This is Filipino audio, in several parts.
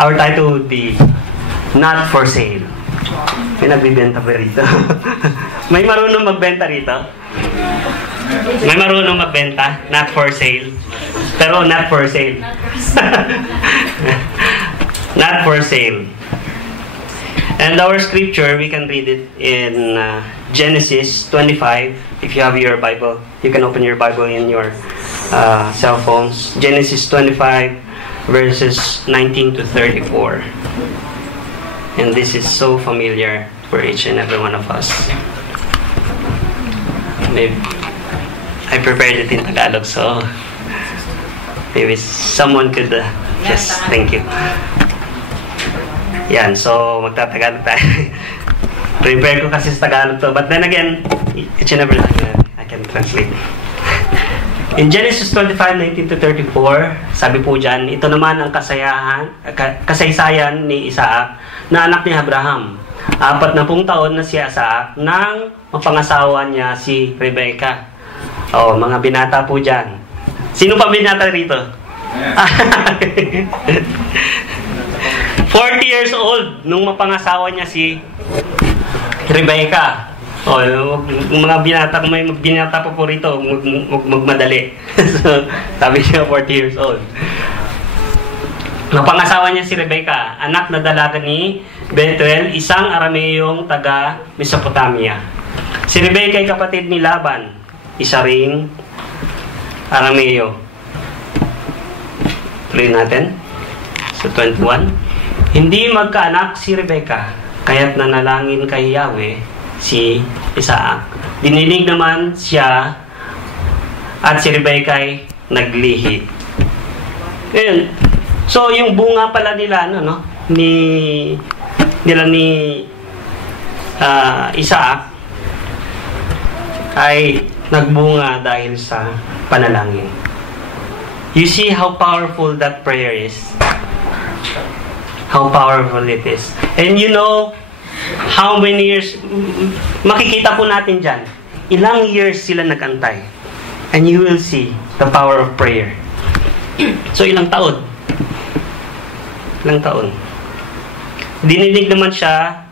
Our title would be Not for Sale. May nagbibenta ba rito? May marunong magbenta rito? May marunong magbenta? Not for sale. Pero not for sale. Not for sale. And our scripture, we can read it in Genesis 25. If you have your Bible, you can open your Bible in your cell phones. Genesis 25, verses 19 to 34. And this is so familiar for each and every one of us. Maybe I prepared it in Tagalog, so maybe someone could... yes, thank you. Yan, so magtatagalog tayo. Prepare ko kasi sa Tagalog to. But then again, each and every I can translate. In Genesis 25:19 to 34, sabi po dyan, ito naman ang kasaysayan ni Isaac na anak ni Abraham. 40 taon na si Isaac nang mapangasawa niya si Rebecca. Oh, mga binata po dyan. Sino pa binata rito? 40 years old nung mapangasawa niya si Rebecca. Oh, mga binata, kung may binata po rito, magmadali. So, sabi niya 40 years old. Napangasawa niya si Rebecca, anak na dalaga ni Bethuel, isang Arameyong taga Mesopotamia. Si Rebecca ay kapatid ni Laban, isa ring Arameyo. Tuloy natin. So, 21. Hindi magkaanak si Rebecca, kaya't nanalangin kay Yahweh si Isaac. Dinilig naman siya at si Rebecca ay naglihi. Ayun. So, yung bunga pala nila, ni Isaac ay nagbunga dahil sa panalangin. You see how powerful that prayer is? How powerful it is. And you know, how many years, makikita po natin dyan, ilang years sila nagantay. And you will see the power of prayer. So, ilang taon? Ilang taon? Dinidig naman siya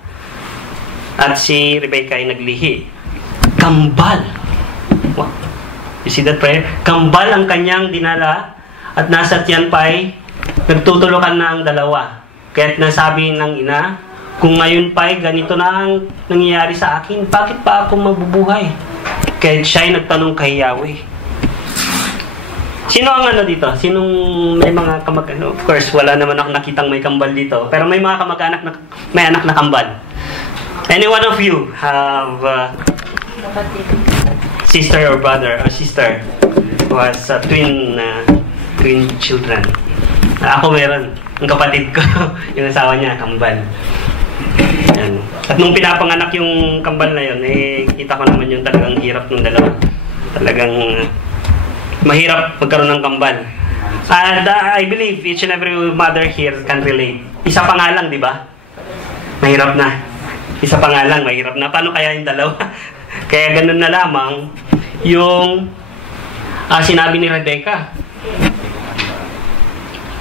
at si Rebecca ay naglihi. Kambal. Wow. You see that prayer? Kambal ang kanyang dinala at nasa tiyan pa ay nagtutulukan na ang dalawa. Kaya't nasabi ng ina, kung ngayon pa ay ganito na ang nangyayari sa akin, bakit pa ako mabubuhay? Kaya siya ay nagtanong kay Yahweh. Sino ang dito? Sinong may mga kamag-anak? Of course, wala naman ako nakitang may kambal dito. Pero may mga kamag-anak na may anak na kambal. Any one of you have sister or brother or sister who has twin children? Ako meron. Ang kapatid ko, yung asawa niya, kambal. Yan. At nung pinapanganak yung kambal na yun, kita ko naman yung talagang hirap ng dalawa. Talagang mahirap magkaroon ng kambal. And I believe each and every mother here can relate. Isa pa nga lang, di ba? Mahirap na. Isa pa nga lang, mahirap na. Paano kaya yung dalawa? Kaya ganun na lamang yung sinabi ni Rebecca.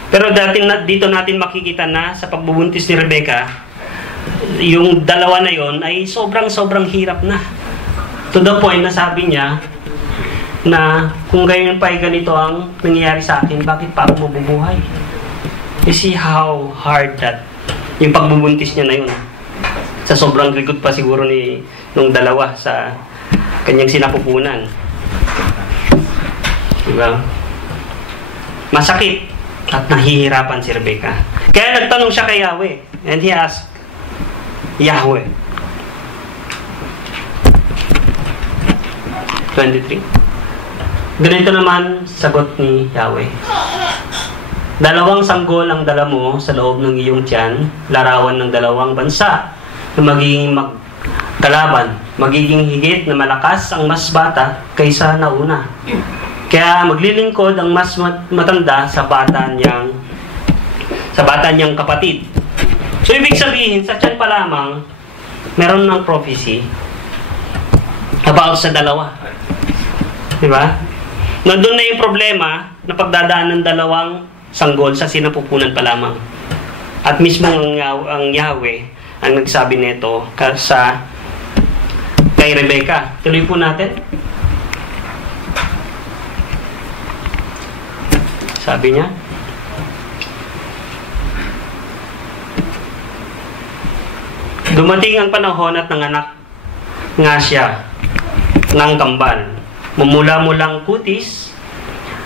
Pero dito natin makikita na sa pagbubuntis ni Rebecca, yung dalawa na yon ay sobrang hirap na. To the point na sabi niya na kung gayon pa ay ganito ang nangyayari sa akin, bakit pa ako mabubuhay? You see how hard that yung pagbubuntis niya na yun. Sa sobrang likod pa siguro nung dalawa sa kanyang sinapupunan. Diba? Masakit at nahihirapan si Rebecca. Kaya nagtanong siya kay Yahweh. And he asked Yahweh. 23. Ganito naman sagot ni Yahweh. 2 sanggol ang dala mo sa loob ng iyong tiyan, larawan ng 2 bansa na magiging magkalaban. Magiging higit na malakas ang mas bata kaysa nauna. Kaya maglilingkod ang mas matanda sa bata niyang kapatid. So, ibig sabihin, sa tiyan pa lamang, meron ng prophecy about sa dalawa. Diba? Nandun na yung problema na pagdadaan ng 2 sanggol sa sinapupunan pa lamang. At mismo ang Yahweh ang nagsabi nito kay Rebecca. Tuloy po natin. Sabi niya, dumating ang panahon at nanganak nga siya ng kambal. Mumula-mulang kutis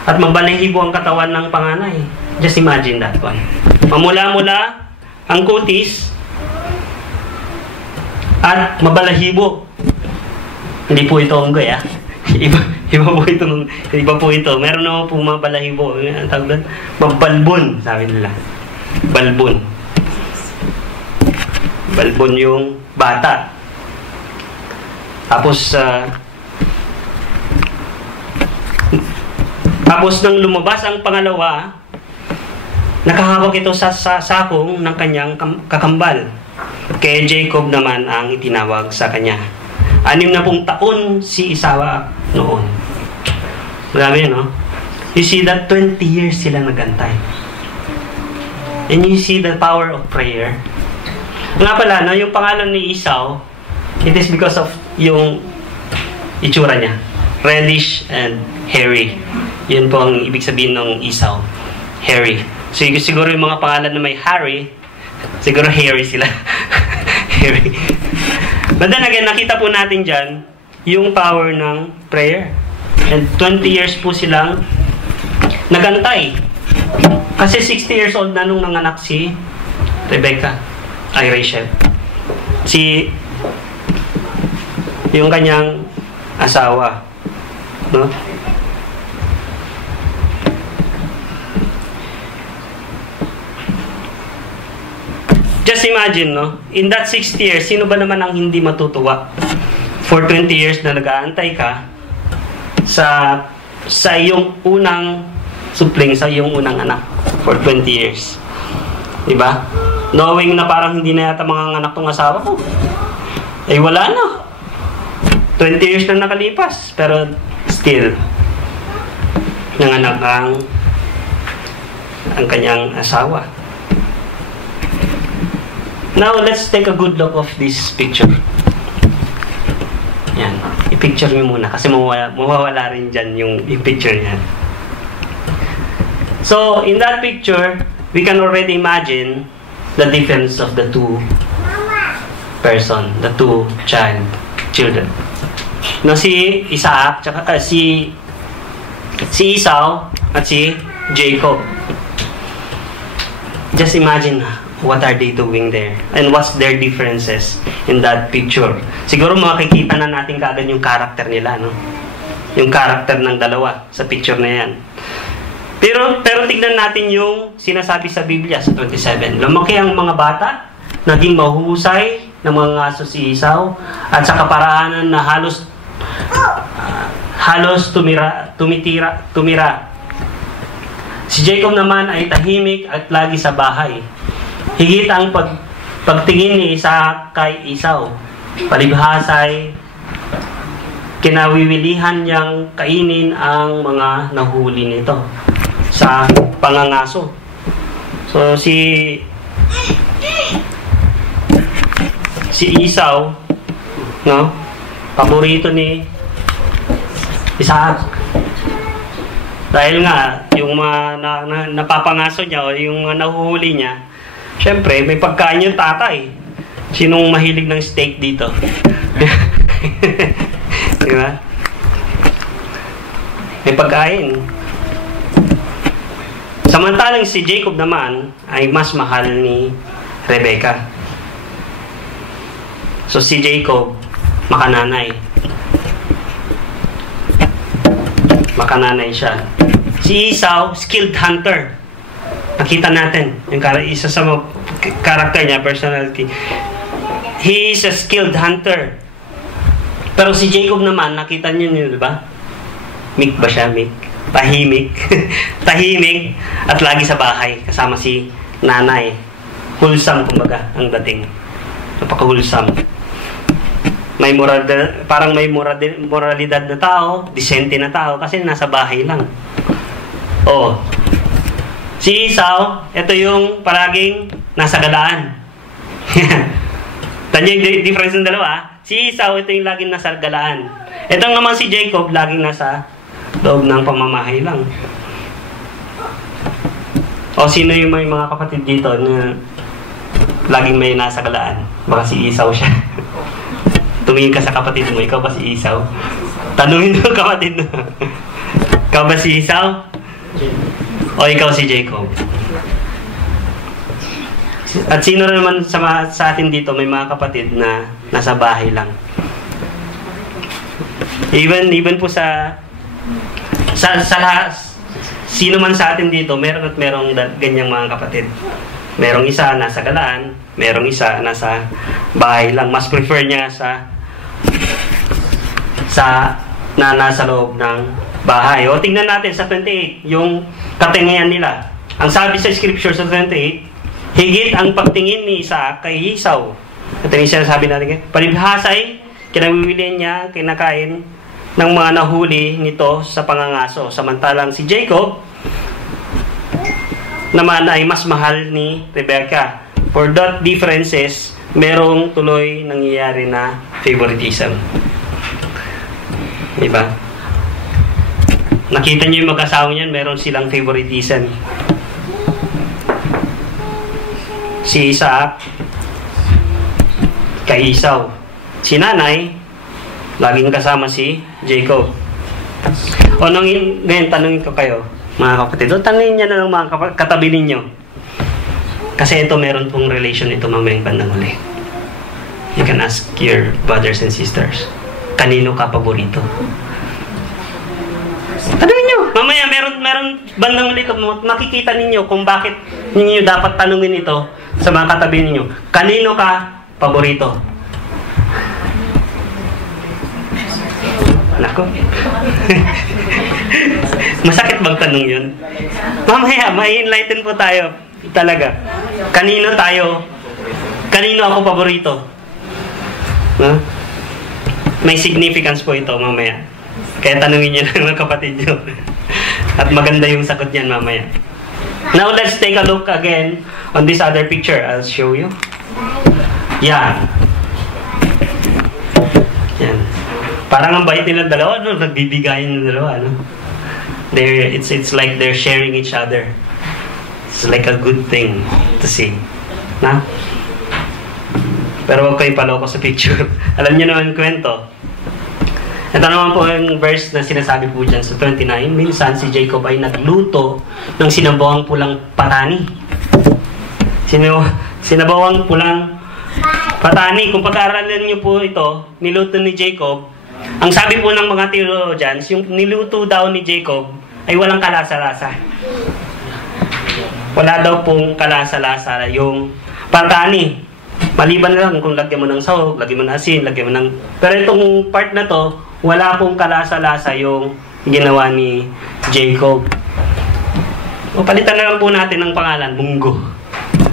at mabalahibo ang katawan ng panganay. Just imagine that one. Mamula-mula ang kutis at mabalahibo. Hindi po ito unggoy, Iba po ito. Meron naman po mabalahibo. Ang tawag doon? Mabalbon, sabi nila. Balbon. Balbon yung bata. Tapos nang lumabas ang pangalawa, nakahawak ito sa sakong ng kanyang kakambal. Kaya Jacob naman ang itinawag sa kanya. 60 taon si Isawa noon. Marami, no? You see that 20 years sila nagantay. And you see the power of prayer. Nga pala, no, yung pangalan ni Esau, it is because of yung itsura niya. Reddish and hairy. Yun po ang ibig sabihin ng Esau. Hairy. So, siguro yung mga pangalan na may hairy, siguro hairy sila. Hairy. But then again, nakita po natin dyan yung power ng prayer. And 20 years po silang nagantay. Kasi 60 years old na nung nanganak si Rachel. Yung kanyang asawa. No? Just imagine, no? In that 60 years, sino ba naman ang hindi matutuwa? For 20 years na nag-aantay ka sa iyong unang supling, sa iyong unang anak. For 20 years. Diba? Knowing na parang hindi na yata mga anak tong asawa ko. Eh wala na. 20 years na nakalipas. Pero still, nanganak ang kanyang asawa. Now, let's take a good look of this picture. Yan. I-picture nyo muna kasi mawawala rin dyan yung picture niya. So, in that picture, we can already imagine the difference of the two the two children. No, si Isaac, tsaka si Esau at si Jacob. Just imagine what are they doing there and what's their differences in that picture. Siguro makikita na natin kaagad yung character nila, no? Yung character ng dalawa sa picture na yan. Pero tignan natin yung sinasabi sa Biblia sa 27. Lumaki ang mga bata, naging mahusay ng mga aso si Esau, at sa kaparaanan na halos tumira. Si Jacob naman ay tahimik at lagi sa bahay. Higit ang pagtingin ni Isaac kay Esau. Palibhasay, kinawiwilihan niyang kainin ang mga nahuli nito sa pangangaso. So, si Esau, no? Paborito ni Isaac. Dahil nga, yung napapangaso niya o yung nahuhuli niya, syempre, may pagkain yung tatay. Sinong mahilig ng steak dito? Diba? May pagkain. Samantalang si Jacob naman ay mas mahal ni Rebecca. So si Jacob, makananay. Makananay siya. Si Esau, skilled hunter. Nakita natin yung isa sa mga character niya, personality. He is a skilled hunter. Pero si Jacob naman, nakita niyo yun, di ba? Meek ba siya? Meek? Tahimik. Tahimik at lagi sa bahay kasama si nanay. Wholesome, kumbaga, ang dating. Napaka-wholesome. May parang may moralidad na tao, disente na tao, kasi nasa bahay lang. Oh. Si Esau, ito yung palaging nasa galaan. Tanya yung difference ng dalawa. Si Esau, ito yung laging nasa galaan. Itong naman si Jacob, laging nasa loob ng pamamahay lang. O sino yung may mga kapatid dito na laging may nasa galaan? Baka si Esau siya. Tumingin ka sa kapatid mo, ikaw ba si Esau? Tanungin mo kapatid mo. Ikaw ba si Esau? O ikaw si Jacob? At sino naman sa atin dito may mga kapatid na nasa bahay lang? Even po sa lahat, sino man sa atin dito, meron at merong ganyang mga kapatid. Merong isa nasa galaan, merong isa nasa bahay lang. Mas prefer niya na nasa loob ng bahay. O tingnan natin sa 28, yung katingian nila. Ang sabi sa scripture sa 28, higit ang pagtingin ni Isaac kay Esau. Ito yung sinasabi natin. Palibhasay, kinawiwilian niya, kinakain ng mga nahuli nito sa pangangaso. Samantalang si Jacob naman ay mas mahal ni Rebecca. For that differences, merong tuloy nangyayari na favoritism. Diba? Nakita niyo yung mag-asawa niyan, meron silang favoritism. Si Isaac kay Esau. Si nanay, laging kasama si Jacob. O ngayon, tanungin ko kayo, mga kapatid. O tanungin niya na ng mga katabi ninyo. Kasi ito, meron pong relation ito mamayang bandang huli. You can ask your brothers and sisters, kanino ka paborito? Tanungin nyo. Mamaya, meron bandang huli, makikita ninyo kung bakit ninyo dapat tanungin ito sa mga katabi ninyo. Kanino ka paborito? Nako. Masakit bang tanong yun? Mamaya, may enlighten po tayo. Talaga. Kanino ako paborito? Huh? May significance po ito mamaya. Kaya tanungin nyo ng mga kapatid nyo. At maganda yung sagot niyan mamaya. Now let's take a look again on this other picture. I'll show you. Yan. Yan. Parang ang bait nila dalawa, no? Nagbibigayin ng dalawa, no? It's like they're sharing each other. It's like a good thing to see. Na? Pero huwag kayo paloko sa picture. Alam niyo naman kwento. Ito naman po yung verse na sinasabi po dyan sa 29. Minsan si Jacob ay nagluto ng sinabawang pulang patani. Sinabawang pulang patani. Kung pag-aaralan niyo po ito, niluto ni Jacob, ang sabi po ng mga theologians, yung niluto daw ni Jacob ay walang kalasa-lasa. Wala daw pong kalasa-lasa yung patani. Maliban lang kung lagyan mo ng sahog, lagyan mo ng asin, lagyan mo ng... Pero itong part na to, wala pong kalasa-lasa yung ginawa ni Jacob. O palitan na lang po natin ng pangalan, munggo.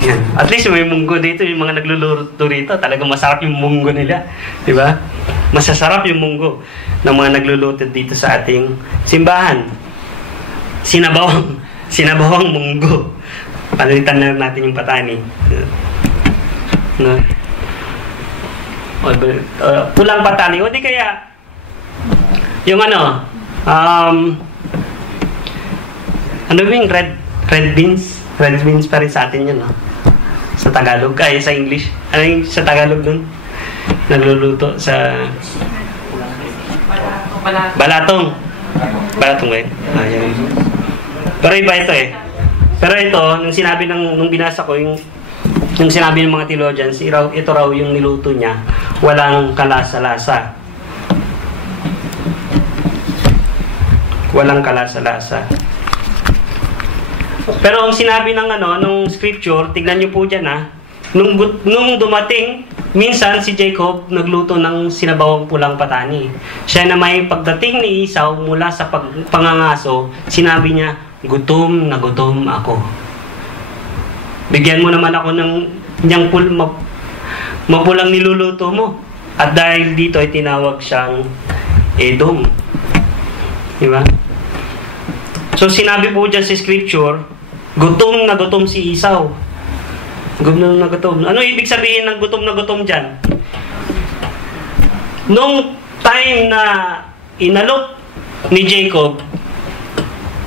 Yan. At least may munggo dito, yung mga nagluluto rito, talagang masarap yung munggo nila. Diba? Masasarap yung munggo ng mga nagluluto dito sa ating simbahan. Sinabawang munggo. Palitan na natin yung patani. No? Pulang patani. O di kaya yung ano yung red beans? Red beans pa rin sa atin yun, no? Sa Tagalog. Ay, sa English. Ano yung sa Tagalog dun? Nagluluto sa... Balatong. Balatong eh. Ayan. Pero iba ito eh. Pero ito, nung binasa ko, yung sinabi ng mga theologians, ito raw yung niluto niya, walang kalasa-lasa. Walang kalasa-lasa. Pero ang sinabi nung scripture, tignan niyo po dyan ha, nung dumating, minsan si Jacob nagluto ng sinabawang pulang patani. Siya na may pagdating ni Esau mula sa pangangaso, sinabi niya, gutom na gutom ako. Bigyan mo naman ako ng mapulang niluluto mo. At dahil dito ay tinawag siyang Edom. Diba? So sinabi po dyan sa scripture, gutom na gutom si Esau. Gutom na gutom. Ano ibig sabihin ng gutom na gutom dyan? Nung time na inalok ni Jacob,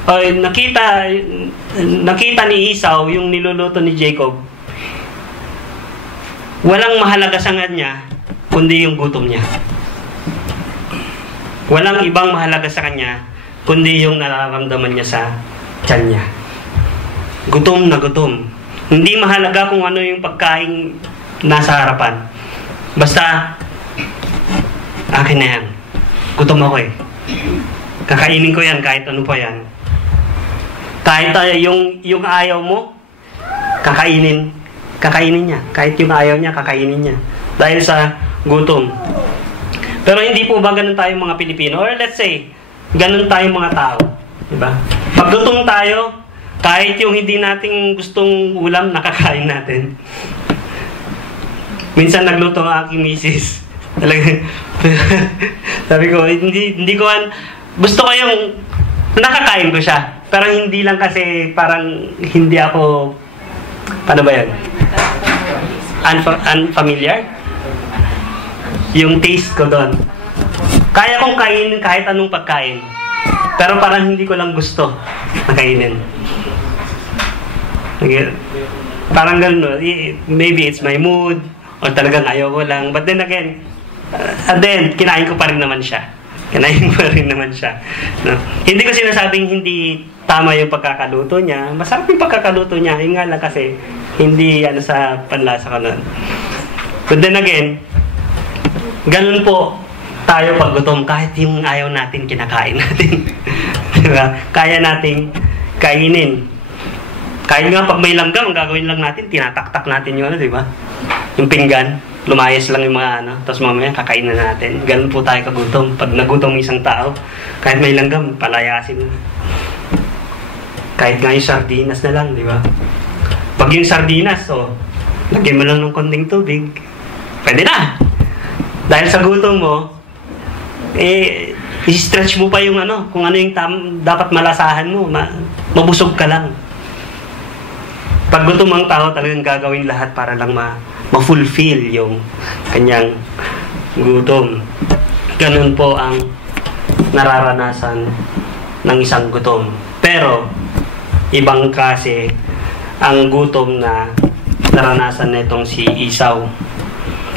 ay nakita ni Esau yung niluluto ni Jacob, walang mahalaga sa kanya kundi yung gutom niya. Walang ibang mahalaga sa kanya kundi yung nararamdaman niya sa tiyan niya. Gutom na gutom. Hindi mahalaga kung ano yung pagkain nasa harapan. Basta akin na yan. Gutom ako eh. Kakainin ko yan kahit ano pa yan. Kahit yung ayaw mo, kakainin niya. Kahit yung ayaw niya, kakainin niya. Dahil sa gutom. Pero hindi po ba ganun tayong mga Pilipino? Or let's say, ganun tayong mga tao. Diba? Pag gutom tayo, kahit yung hindi nating gustong ulam, nakakain natin. Minsan nagluto ang aking misis. Talaga. Sabi ko, hindi ko gusto ko yung nakakain ko siya. Pero hindi lang kasi parang hindi ako, paano ba yan? Unfamiliar? Yung taste ko doon. Kaya kong kainin kahit anong pagkain. Pero parang hindi ko lang gusto makainin. Parang gano'n. Maybe it's my mood. O talagang ayaw ko lang. But then again, kinain ko pa rin naman siya. Kinain pa rin naman siya. No? Hindi ko sinasabing hindi tama yung pagkakaluto niya. Masarap yung pagkakaluto niya. Yung nga lang kasi hindi sa panlasa ko nun. But then again, ganun po tayo pag gutom. Kahit yung ayaw natin, kinakain natin. Diba? Kaya nating kainin. Kahit nga pag may langgam, ang gagawin lang natin, tinataktak natin yung diba? Yung pinggan. Lumayas lang yung mga tapos mamaya kakain na natin. Ganun po tayo kagutom. Pag nagutom isang tao, kahit may langgam, palayasin. Kahit nga yung sardinas na lang, di ba? Pag yung sardinas, lagyan mo lang ng konting tubig, pwede na. Dahil sa gutom mo, i-stretch mo pa yung kung ano yung dapat malasahan mo, mabusog ka lang. Pag gutom ang tao, talagang gagawin lahat para lang ma-fulfill yung kanyang gutom. Ganun po ang nararanasan ng isang gutom. Pero, ibang klase ang gutom na naranasan na itong si Esau.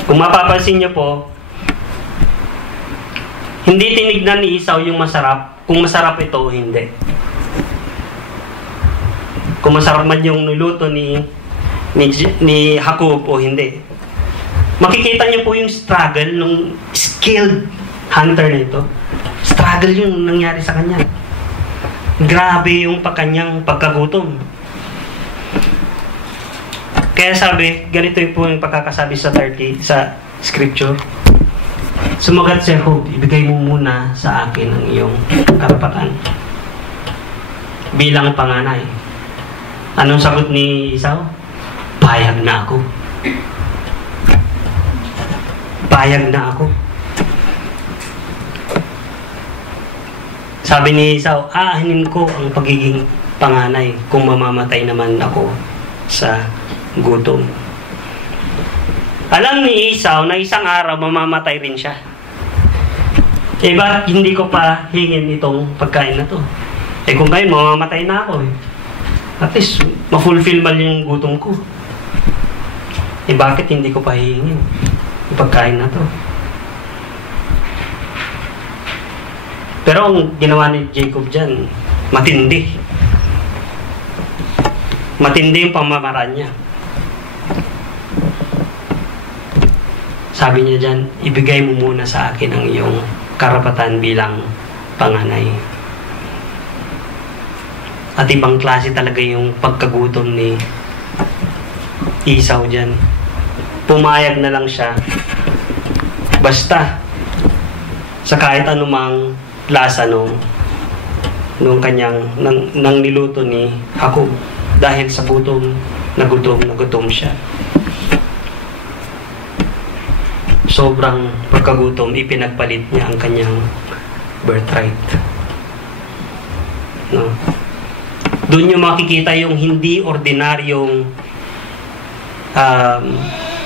Kung mapapansin niyo po, hindi tinignan ni Esau yung masarap, kung masarap ito o hindi. Kung masarap man yung niluto ni Jacob o hindi. Makikita niyo po yung struggle ng skilled hunter nito. Struggle yung nangyari sa kanya. Grabe yung kanyang pagkagutom. Kaya sabi, ganito po yung pagkakasabi sa 30 sa scripture. Sumagat si Jacob, ibigay mo muna sa akin ang iyong karapatan bilang panganay. Anong sagot ni Esau? Payag na ako. Payag na ako. Sabi ni Esau, aanhin ko ang pagiging panganay kung mamamatay naman ako sa gutom. Alam ni Esau na isang araw mamamatay rin siya. Bakit hindi ko pa hingin itong pagkain na to? Kung ngayon mamamatay na ako at least ma-fulfill man yung gutom ko. Bakit hindi ko pa hihingin yung pagkain na to? Pero ang ginawa ni Jacob dyan, matindi. Matindi yung pamamaraan niya. Sabi niya dyan, ibigay mo muna sa akin ang iyong karapatan bilang panganay. At ibang klase talaga yung pagkagutom ni Esau dyan. Pumayag na lang siya. Basta sa kahit anumang lasa nung kanyang nang niluto ni Jacob. Dahil sa gutom, nagutom siya. Sobrang pagkagutom, ipinagpalit niya ang kanyang birthright. No? Doon nyo makikita yung hindi ordinaryong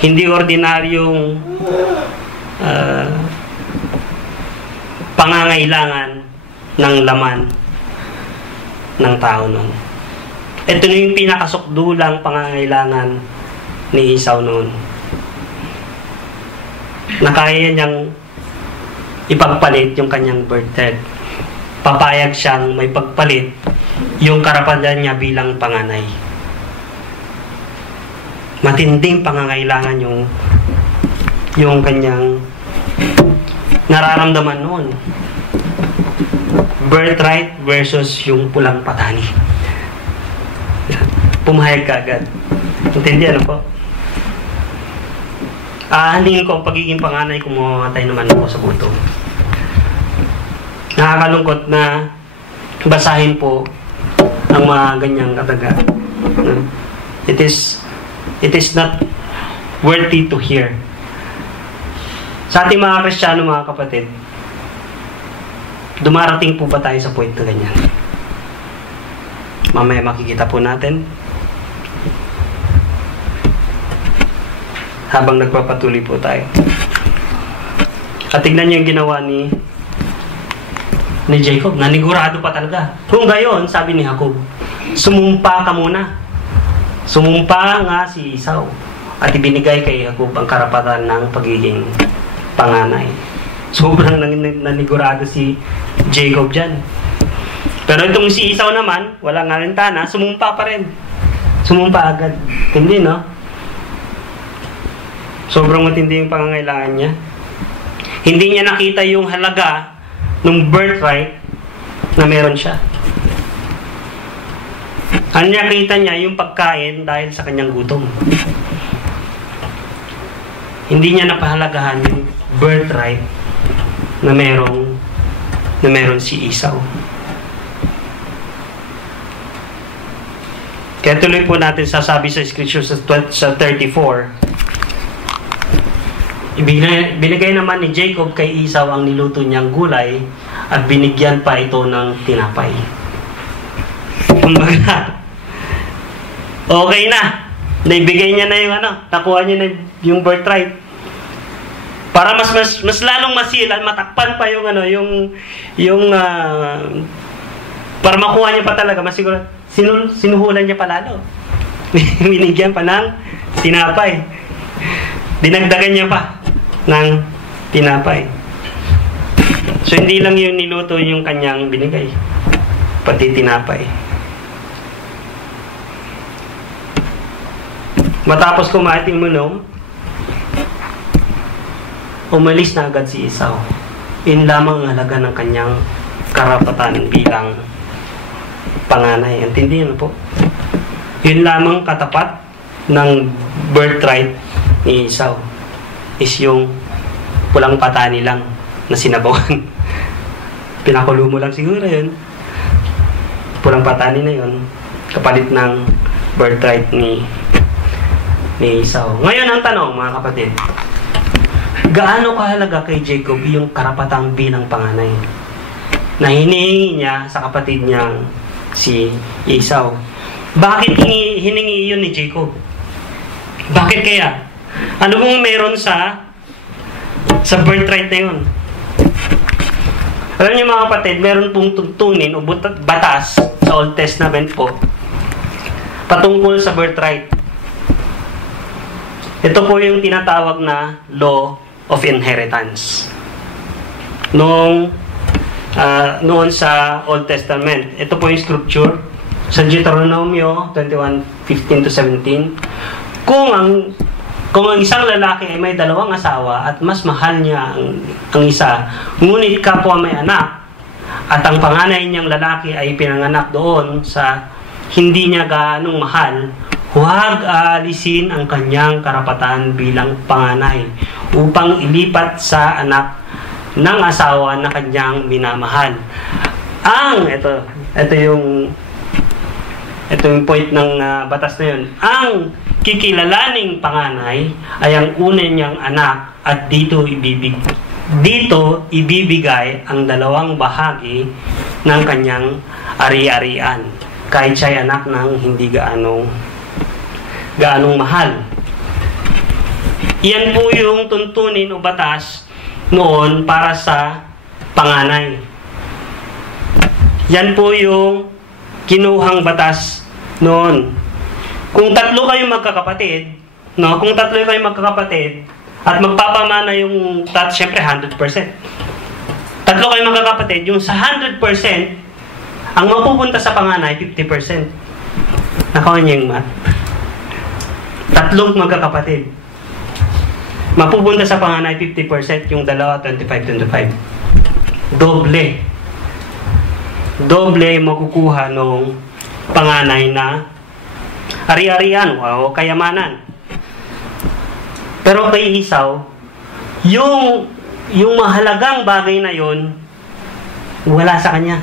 hindi ordinaryong pangangailangan ng laman ng tao noon. Ito na yung pinakasukdulang pangangailangan ni Esau noon, na kaya niyang ipagpalit yung kanyang birthright. Papayag siyang may pagpalit yung karapatan niya bilang panganay. Matinding pangangailangan yung kanyang nararamdaman noon. Birthright versus yung pulang patani. Pumayag ka agad. Intindihan po? Aanin ko ang pagiging panganay kung mamamatay naman ako sa gutom. Nakakalungkot na basahin po ang mga ganyang kataga. It is not worthy to hear. Sa ating mga Kristiyano, mga kapatid, dumarating po ba tayo sa point na ganyan? Mamaya makikita po natin. Habang nagpapatuloy po tayo. At tignan niyo yung ginawa ni Jacob. Nanigurado pa talaga. Kung gayon, sabi ni Jacob, sumumpa ka muna. Sumumpa nga si Esau. At ibinigay kay Jacob ang karapatan ng pagiging panganay. Sobrang nanigurado si Jacob dyan. Pero itong si Esau naman, walang alintana, sumumpa pa rin. Sumumpa agad. Hindi, no? Sobrang matindi yung pangangailangan niya. Hindi niya nakita yung halaga ng birthright na meron siya. Ang nakita niya yung pagkain dahil sa kanyang gutom. Hindi niya napahalagahan yung birthright na meron si Esau. Kaya tuloy po natin sasabi sa scripture sa 34. Binigay naman ni Jacob kay Esau ang niluto niyang gulay at binigyan pa ito ng tinapay. Kumbaga, okay na. Naibigay niya na yung nakuha niya na yung birthright. Para mas lalong masilan, matakpan pa yung para makuha niya pa talaga, masiguro sinuhulan niya pa lalo. Binigyan pa ng tinapay. Dinagdagan niya pa ng tinapay. So, hindi lang yung niluto yung kanyang binigay, pati tinapay. Matapos kumain ng uminom, umalis na agad si Esau. Yun lamang ang halaga ng kanyang karapatan bilang panganay. Intindihan po? Yun lamang katapat ng birthright ni Esau is yung pulang patani lang na sinabawan. Pinakulo mo lang siguro yun. Pulang patani na yun, kapalit ng birthright ni Esau. Ngayon ang tanong, mga kapatid, gaano kahalaga kay Jacob yung karapatang bilang panganay na hinihingi niya sa kapatid niyang si Esau? Bakit hiningi yun ni Jacob? Bakit kaya? Ano bang meron sa birthright na yun? Alam niyo mga kapatid, meron pong tuntunin o batas sa Old Testament po patungkol sa birthright. Ito po yung tinatawag na law of inheritance. Noon sa Old Testament, ito po yung scripture sa Deuteronomio 21:15-17. Kung ang isang lalaki ay may dalawang asawa at mas mahal niya ang isa, ngunit kapwa may anak, at ang panganay niyang lalaki ay pinanganak doon sa hindi niya gaanong mahal, huwag aalisin ang kanyang karapatan bilang panganay upang ilipat sa anak ng asawa na kanyang minamahal. Ito yung point ng batas na yun. Ang kikilalaning panganay ay ang una niyang anak at dito ibibigay ang dalawang bahagi ng kanyang ari-arian kahit siya'y anak ng hindi gaanong mahal. Yan po yung tuntunin o batas noon para sa panganay. Yan po yung kinuhang batas noon. Kung tatlo kayong magkakapatid, no? Kung tatlo kayong magkakapatid at magpapamana yung syempre 100%. Tatlo kayong magkakapatid, yung sa 100%, ang mapupunta sa panganay 50%. Nakawan niyo yung math? Tatlong magkakapatid. Mapupunta sa panganay 50%, yung dalawa 25-25. Doble. Doble makukuha nung panganay na ari-arian o kayamanan. Pero kay Esau, yung mahalagang bagay na yon wala sa kanya.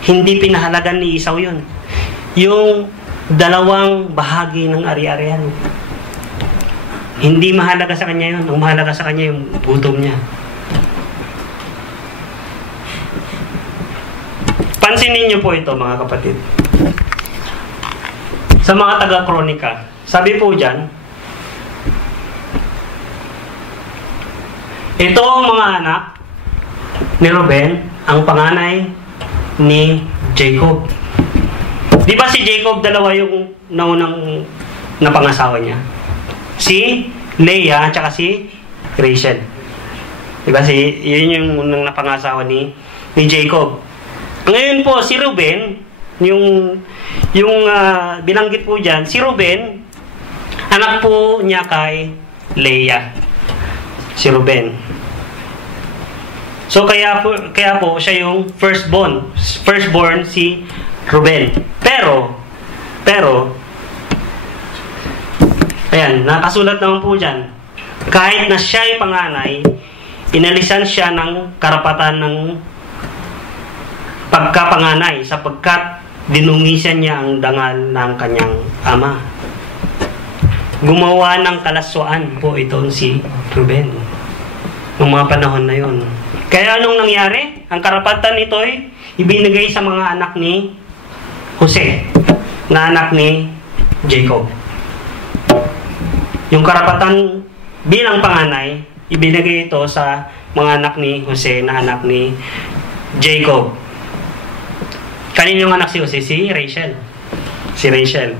Hindi pinahalagan ni Esau yun. Yung dalawang bahagi ng ari-arian. Hindi mahalaga sa kanya yun. Ang mahalaga sa kanya yung gutom niya. Pansinin niyo po ito, mga kapatid. Sa mga taga-kronika, sabi po dyan, ito ang mga anak ni Ruben, ang panganay ni Jacob. Di ba si Jacob, dalawa yung naunang napangasawa niya? Si Leah at saka si Rachel. Diba? Yun yung unang napangasawa ni Jacob. Ngayon po, si Ruben, yung binanggit po dyan, si Ruben, anak po niya kay Leah. Si Ruben. So, kaya po siya yung firstborn si Ruben. Pero, ayan, nakasulat naman po dyan. Kahit na siya ay panganay, inalisan siya ng karapatan ng pagkapanganay sapagkat dinungisan niya ang dangal ng kanyang ama. Gumawa ng kalaswaan po itong si Ruben noong mga panahon na yon. Kaya anong nangyari? Ang karapatan nito'y ibinigay sa mga anak ni Jose, na anak ni Jacob. Yung karapatan bilang panganay, ibinigay ito sa mga anak ni Jose na anak ni Jacob. Kanino yung anak si Jose? Si Rachel. Si Rachel.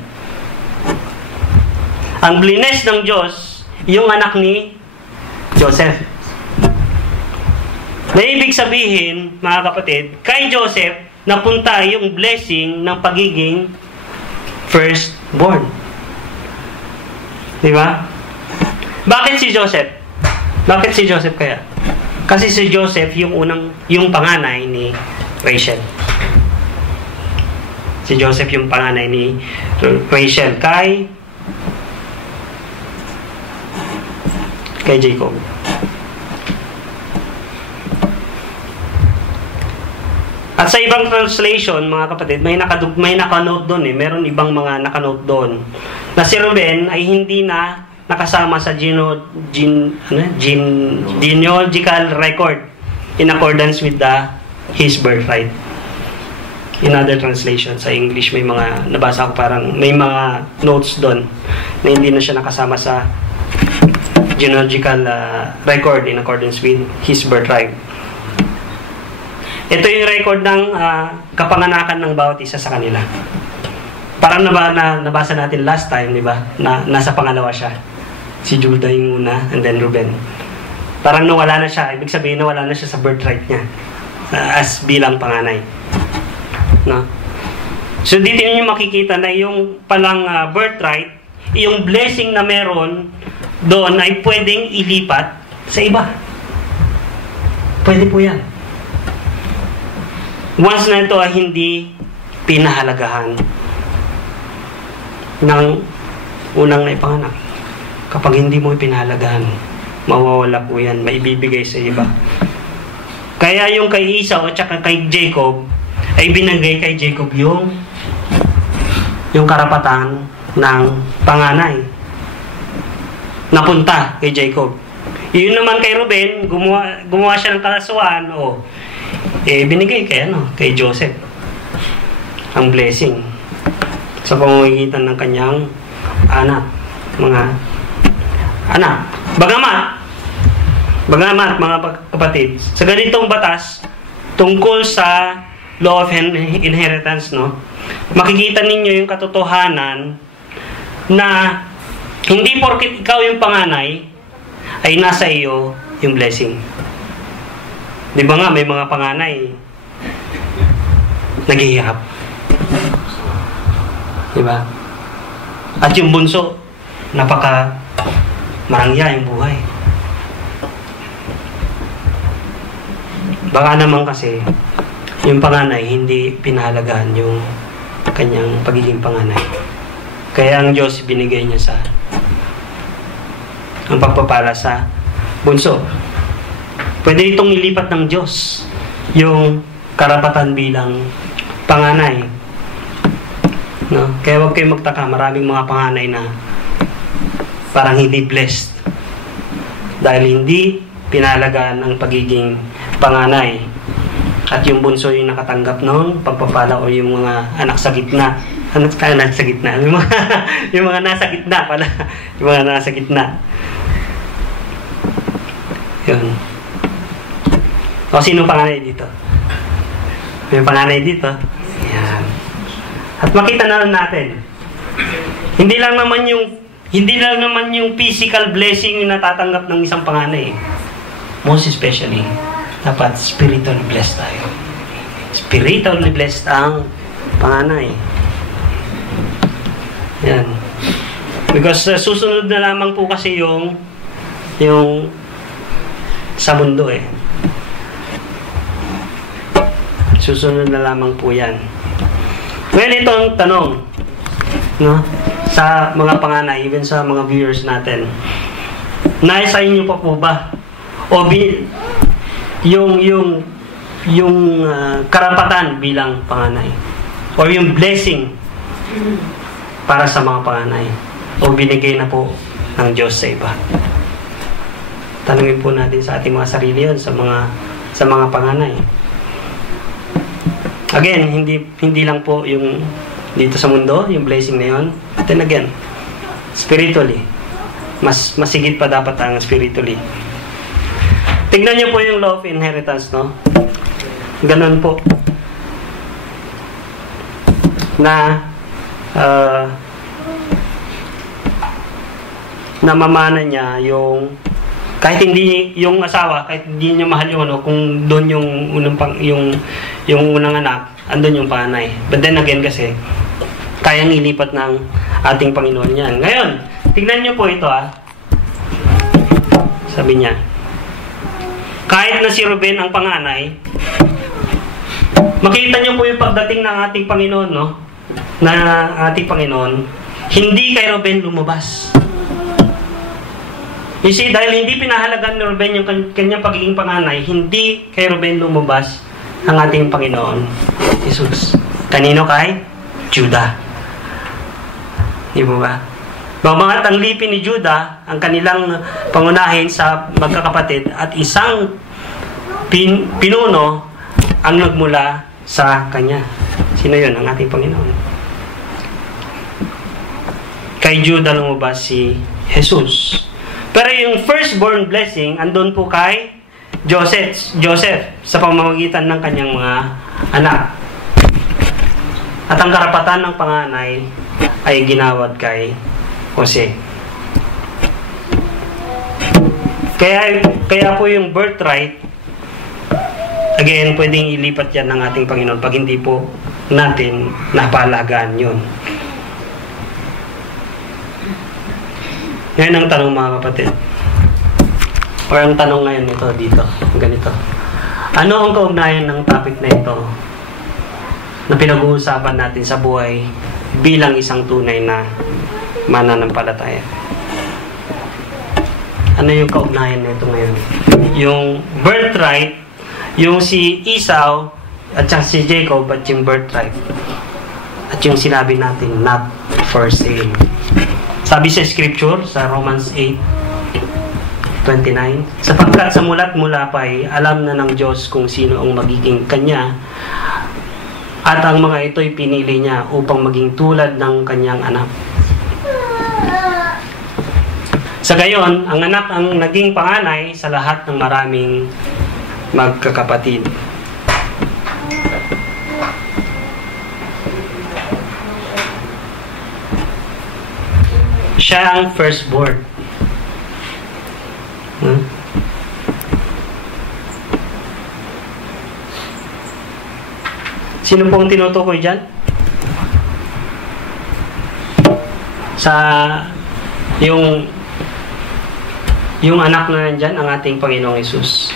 Ang blines ng Diyos, yung anak ni Joseph. Na ibig sabihin, mga kapatid, kay Joseph, napunta yung blessing ng pagiging firstborn. Di ba? Bakit si Joseph? Bakit si Joseph kaya? Kasi si Joseph yung panganay ni Rachel. Si Joseph yung panganay ni Rachel kay Jacob. At sa ibang translation, mga kapatid, may nakanote doon eh. Meron ibang mga nakanote doon na si Ruben ay hindi na nakasama sa genealogical record in accordance with his birthright. In other translation, sa English, may mga nabasa ko parang may mga notes doon na hindi na siya nakasama sa genealogical record in accordance with his birthright. Ito yung record ng kapanganakan ng bawat isa sa kanila. Parang nabasa natin last time, di ba? Na nasa pangalawa siya. Si Judah yung una, and then Ruben. Parang nawala na siya. Ibig sabihin, nawala na siya sa birthright niya. As bilang panganay. No? So, dito niyo makikita na yung palang birthright, yung blessing na meron doon ay pwedeng ilipat sa iba. Pwede po yan. Once na ito ay hindi pinahalagahan ng unang naipanganak. Kapag hindi mo pinahalagahan, mawawala po yan, maibibigay sa iba. Kaya yung kay Esau at saka kay Jacob, ay binigay kay Jacob yung karapatan ng panganay. Napunta kay Jacob. Yun naman kay Ruben, gumawa siya ng kalaswaan, binigay kay Joseph ang blessing sa pamamagitan ng kanyang mga anak. Bagamat mga kapatid, sa ganitong batas tungkol sa law of inheritance, no, makikita ninyo yung katotohanan na hindi porket ikaw yung panganay ay nasa iyo yung blessing. Di ba nga may mga panganay naghihirap? Di ba? At yung bunso, napaka marangya yung buhay. Baka naman kasi yung panganay hindi pinahalagahan yung kanyang pagiging panganay. Kaya ang Diyos binigay niya sa ang pagpapala sa bunso. Pwede itong ilipat ng Diyos yung karapatan bilang panganay. No? Kaya huwag kayong magtaka, maraming mga panganay na parang hindi blessed dahil hindi pinahalagaan ang pagiging panganay. At yung bunso yung nakatanggap ng pagpapala o yung mga anak sa gitna. Anak sa gitna. Yung mga nasa gitna pala. Yung mga nasa gitna. Yun. O, sino panganay dito? May panganay dito. Yan. At makita na lang natin. Hindi lang naman yung physical blessing yung natatanggap ng isang panganay. Most especially, dapat spiritually blessed tayo. Spiritually blessed ang panganay. Yan. Because susunod na lamang po kasi yung sa mundo eh. Susunod na lamang po yan. Ngayon ito ang tanong, no? Sa mga panganay, even sa mga viewers natin. Nasa inyo pa po ba? O yung karapatan bilang panganay? O yung blessing para sa mga panganay? O binigay na po ng Diyos sa iba? Tanungin po natin sa ating mga sarili yun, sa mga panganay. Again, hindi lang po yung dito sa mundo, yung blessing na yun. Then again, spiritually. Mas higit pa dapat ang spiritually. Tignan niyo po yung law of inheritance, no? Ganun po. Na namamana niya yung kahit hindi yung asawa, kahit hindi niya mahal yung ano, kung doon yung unang anak, andun yung panganay. But then again kasi, kayang ilipat ng ating Panginoon yan. Ngayon, tignan niyo po ito Sabi niya, kahit na si Ruben ang panganay, makita niyo po yung pagdating ng ating Panginoon, no? Na ating Panginoon, hindi kay Ruben lumabas. You see, dahil hindi pinahalagan ni Ruben yung kanyang pagiging panganay, hindi kay Ruben lumabas ang ating Panginoon, Jesus. Kanino kay? Judah. Di ba? Bagamat ang lipin ni Judah, ang kanilang pangunahin sa magkakapatid, at isang pinuno ang nagmula sa kanya. Sino yun? Ang ating Panginoon. Kay Judah lumabas si Jesus. Pero yung firstborn blessing, andun po kay Joseph sa pamamagitan ng kanyang mga anak. At ang karapatan ng panganay ay ginawad kay Jose. Kaya po yung birthright, again, pwedeng ilipat yan ng ating Panginoon pag hindi po natin napahalagaan yun. Ngayon ang tanong, mga kapatid, or ang tanong ngayon ito dito, ganito. Ano ang kaugnayan ng topic na ito na pinag-uusapan natin sa buhay bilang isang tunay na mananampalataya? Ano yung kaugnayan nito ngayon? Yung birthright, yung si Esau at si Jacob at yung birthright. At yung sinabi natin, not for sale. Sabi sa scripture, sa Romans 8:29, sapagkat sa mula't mula pa'y alam na ng Diyos kung sino ang magiging kanya, at ang mga ito'y pinili niya upang maging tulad ng kanyang anak. Sa gayon, ang anak ang naging panganay sa lahat ng maraming magkakapatid. Siya ang firstborn. Sino pong tinutukoy dyan? Sa yung anak na nandyan, ang ating Panginoong Hesus.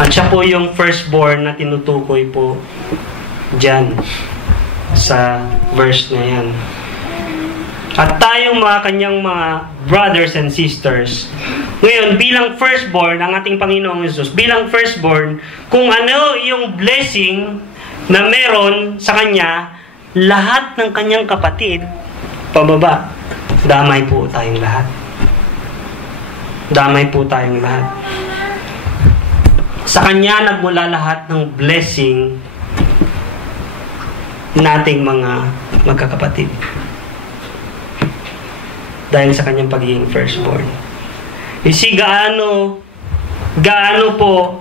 At siya po yung firstborn na tinutukoy po dyan sa verse na yan. At tayong mga kanyang mga brothers and sisters, ngayon, bilang firstborn, ang ating Panginoong Hesus, bilang firstborn, kung ano yung blessing na meron sa kanya, lahat ng kanyang kapatid, pababa, damay po tayong lahat. Damay po tayong lahat. Sa kanya nagmula lahat ng blessing nating mga magkakapatid. Dahil sa kanyang pagiging firstborn. You see, gaano po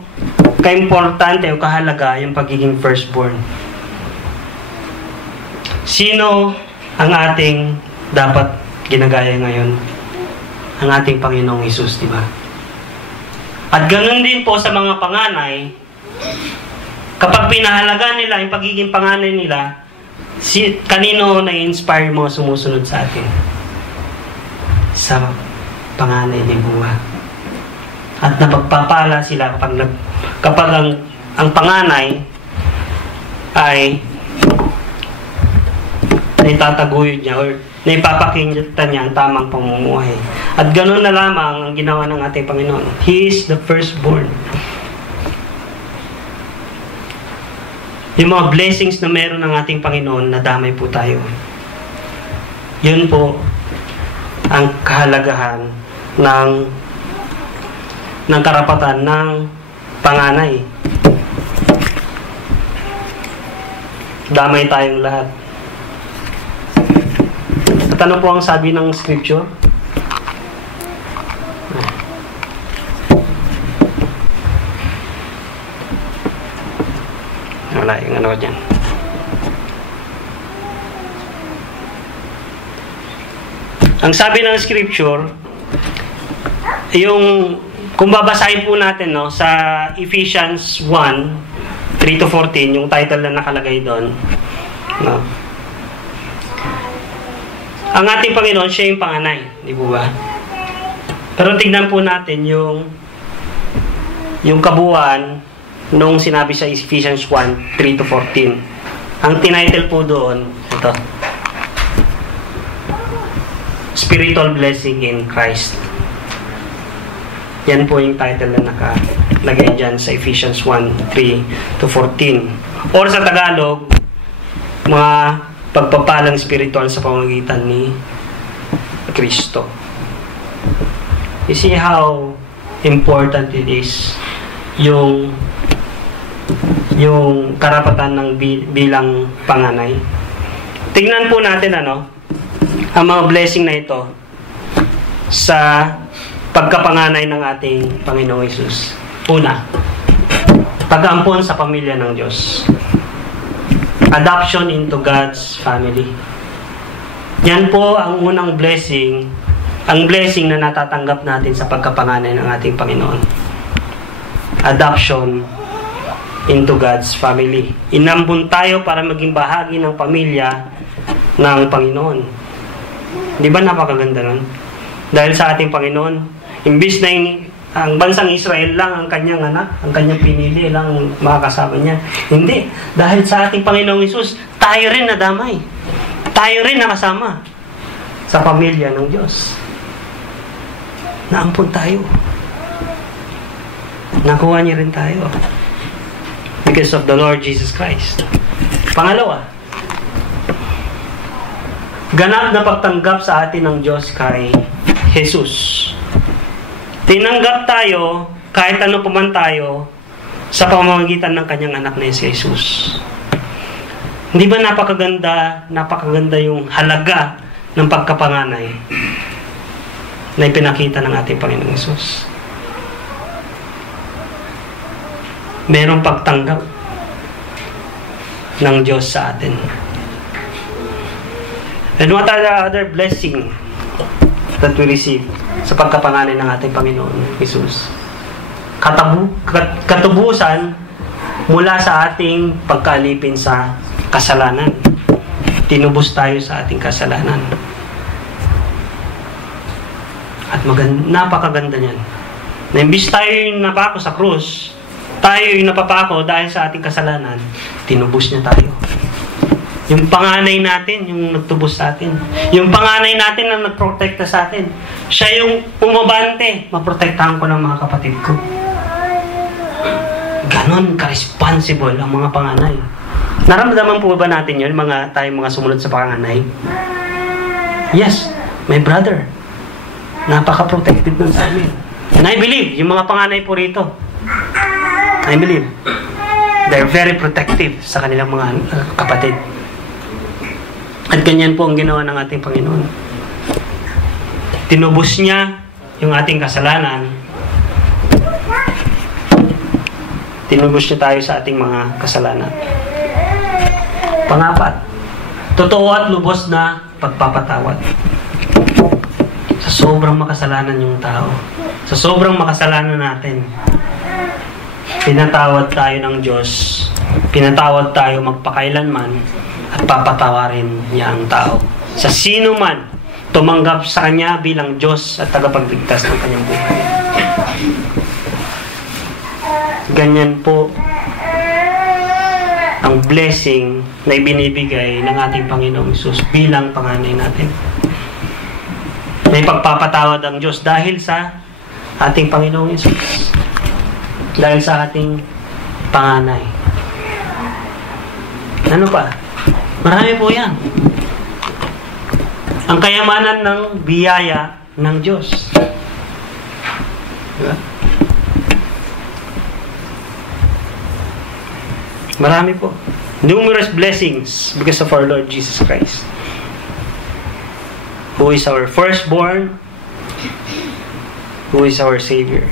kaimportante o kahalaga yung pagiging firstborn. Sino ang ating dapat ginagaya ngayon? Ang ating Panginoong Hesus, di ba? At ganun din po sa mga panganay, kapag pinahalaga nila yung pagiging panganay nila, kanino na-inspire mo sumusunod sa atin? Sa panganay ni buwa. At napagpapala sila kapag ang panganay ay naitataguyod niya or naipapakita niya ang tamang pamumuhay. At ganoon na lamang ang ginawa ng ating Panginoon. He is the firstborn. Yung mga blessings na meron ng ating Panginoon, nadamay po tayo. Yun po ang kahalagahan ng karapatan ng panganay. Damay tayong lahat. At ano po ang sabi ng scripture? Wala yung ano dyan. Ang sabi ng scripture, yung kung babasahin po natin no, sa Ephesians 1, 3-14, yung title na nakalagay doon. No? Ang ating Panginoon, siya yung panganay. Di po ba? Pero tignan po natin yung kabuuan nung sinabi sa Ephesians 1, 3-14. Ang tinitle po doon, ito. Spiritual Blessing in Christ. Yan po yung title na nakalagay dyan sa Ephesians 1, 3-14. Or sa Tagalog, mga pagpapalang spiritual sa pamamagitan ni Kristo. You see how important it is yung karapatan ng bilang panganay. Tingnan po natin ang mga blessing na ito sa pagkapanganay ng ating Panginoong Hesus. Una, pag-aampon sa pamilya ng Diyos. Adoption into God's family. Yan po ang unang blessing, ang blessing na natatanggap natin sa pagkapanganay ng ating Panginoon. Adoption into God's family. Inambun tayo para maging bahagi ng pamilya ng Panginoon. Di ba napakaganda nun? Dahil sa ating Panginoon, imbis na ang bansang Israel lang ang kanyang anak, ang kanyang pinili lang mga kasama niya. Hindi. Dahil sa ating Panginoong Hesus, tayo rin nadamay. Tayo rin nakasama sa pamilya ng Diyos. Naampun tayo. Nakuha niya rin tayo. Because of the Lord Jesus Christ. Pangalawa, ganap na pagtanggap sa atin ng Diyos kay Jesus. Tinanggap tayo, kahit ano pa man tayo, sa pamamagitan ng kanyang anak na si Jesus. Hindi ba napakaganda yung halaga ng pagkapanganay? na ipinakita ng ating Panginoong Hesus. Merong pagtanggap ng Diyos sa atin. And what are the other blessing that we receive sa pagkapangalan ng ating Panginoon Hesus? Katubusan mula sa ating pagkalipin sa kasalanan. Tinubos tayo sa ating kasalanan. At napakaganda niyan. Na imbis tayo yung napako sa krus, tayo yung napapako dahil sa ating kasalanan, tinubos niya tayo. Yung panganay natin, yung nagtubos sa atin. Yung panganay natin na nagprotekta sa atin. Siya yung umabante. Maprotektahan ko ng mga kapatid ko. Ganon ka-responsible ang mga panganay. Naramdaman po ba natin yun, tayong mga sumunod sa panganay? Yes, my brother. Napaka-protected nun sa amin. And I believe, yung mga panganay po rito, I believe, they're very protective sa kanilang mga kapatid. At ganyan po ang ginawa ng ating Panginoon. Tinubos niya yung ating kasalanan. Tinubos niya tayo sa ating mga kasalanan. Pangapat, totoo at lubos na pagpapatawad. Sa sobrang makasalanan yung tao, sa sobrang makasalanan natin, pinatawad tayo ng Diyos, pinatawad tayo magpakailanman, at papatawarin niya ang tao. Sa sino man tumanggap sa Kanya bilang Diyos at tagapagligtas ng kanyang buhay. Ganyan po ang blessing na ibinibigay ng ating Panginoong Hesus bilang panganay natin. May pagpapatawad ang Diyos dahil sa ating Panginoong Hesus. Dahil sa ating panganay. Ano pa? Marami po yan. Ang kayamanan ng biyaya ng Diyos. Diba? Marami po. Numerous blessings because of our Lord Jesus Christ, who is our firstborn, who is our Savior.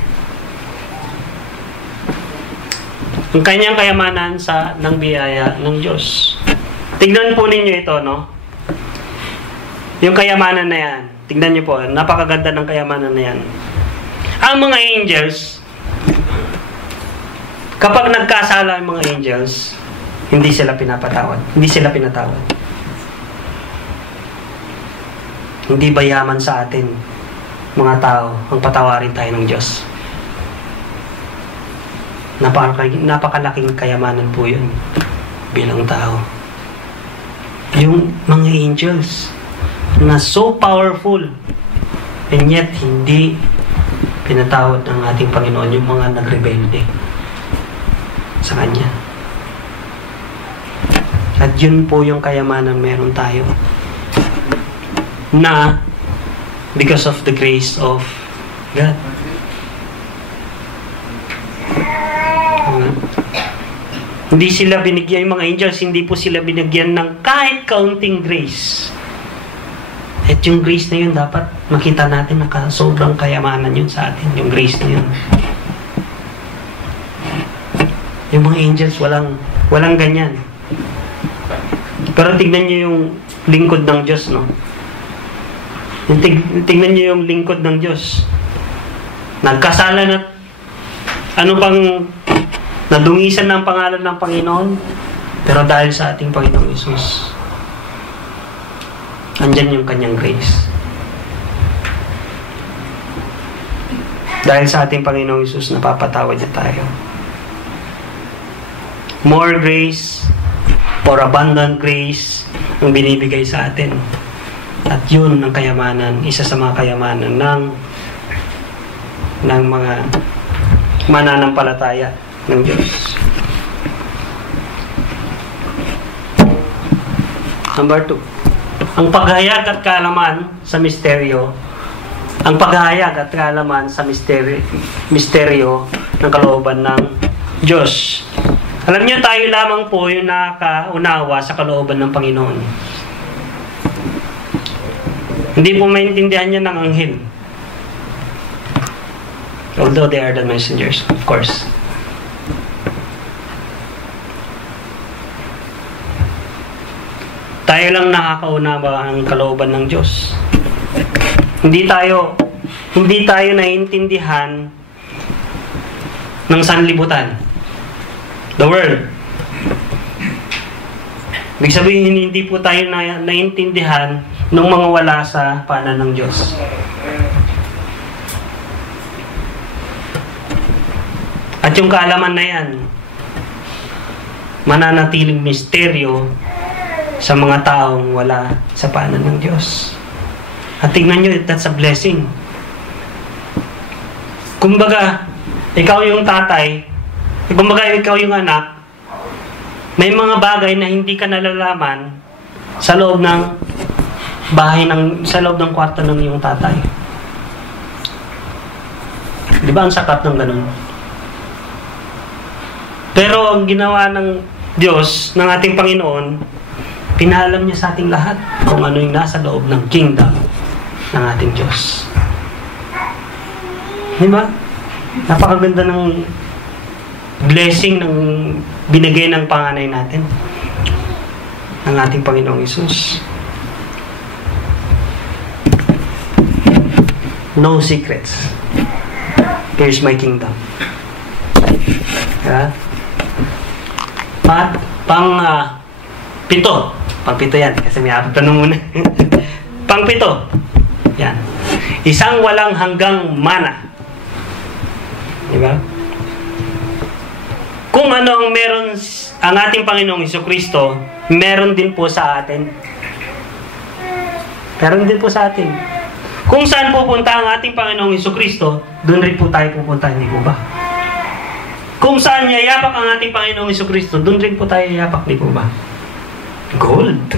Ang kanyang kayamanan ng biyaya ng Diyos. Tignan po ninyo ito, no? Yung kayamanan na yan. Tignan niyo po, napakaganda ng kayamanan na yan. Ang mga angels, kapag nagkasala ang mga angels, hindi sila pinapatawad. Hindi sila pinatawad. Hindi ba yaman sa atin, mga tao, ang patawarin tayo ng Diyos? Napakalaking kayamanan po yun bilang tao. Yung mga angels na so powerful and yet hindi pinatawad ng ating Panginoon yung mga nagrebelde sa Kanya. At yun po yung kayamanan meron tayo na because of the grace of God. Hindi sila binigyan, yung mga angels, hindi po sila binigyan ng kahit kaunting grace. At yung grace na yun, dapat makita natin na sobrang kayamanan yun sa atin, yung grace na yun. Yung mga angels, walang ganyan. Pero tignan nyo yung lingkod ng Diyos, no? Tignan nyo yung lingkod ng Diyos. Nagkasala na, nadungisan ng pangalan ng Panginoon, pero dahil sa ating Panginoong Hesus, andyan yung kanyang grace. Dahil sa ating Panginoong Hesus, napapatawad niya tayo. More grace, or abundant grace, ang binibigay sa atin. At yun ang kayamanan, isa sa mga kayamanan ng mga mananampalataya ng Diyos. Number 2. Ang paghahayag at kaalaman sa misteryo. Ang paghahayag at kaalaman sa misteryo ng kalooban ng Diyos. Alam niyo, tayo lamang po yung nakaunawa sa kalooban ng Panginoon. Hindi po maintindihan niya ng anghel. Although they are the messengers, of course. Tayo lang nakakaunawa ang kalooban ng Diyos. Hindi tayo naiintindihan ng sanlibutan. The world. Ibig sabihin, hindi po tayo naiintindihan ng mga wala sa paanan ng Diyos. At yung kaalaman na yan, mananatiling misteryo sa mga taong wala sa paanan ng Diyos. At tingnan nyo, that's a blessing. Kumbaga, ikaw yung tatay, kumbaga ikaw yung anak, may mga bagay na hindi ka nalalaman sa loob ng bahay, sa loob ng kwarto ng iyong tatay. Di ba ang sakat ng ganun? Pero ang ginawa ng Diyos, ng ating Panginoon, pinaalam niya sa ating lahat kung ano yung nasa loob ng kingdom ng ating Diyos. Di ba? Napakaganda ng blessing ng binigay ng panganay natin, ng ating Panginoong Hesus. No secrets. Here's my kingdom. Yeah? At pang-pito yan, kasi may tanong muna. Pang-pito. Yan. Isang walang hanggang mana. Diba? Kung ano ang meron ang ating Panginoong Hesukristo, meron din po sa atin. Meron din po sa atin. Kung saan pupunta ang ating Panginoong Hesukristo, doon rin po tayo pupunta, hindi po ba? Kung saan yayapak ang ating Panginoong Hesukristo, doon rin po tayo yayapak, di po ba? Gold.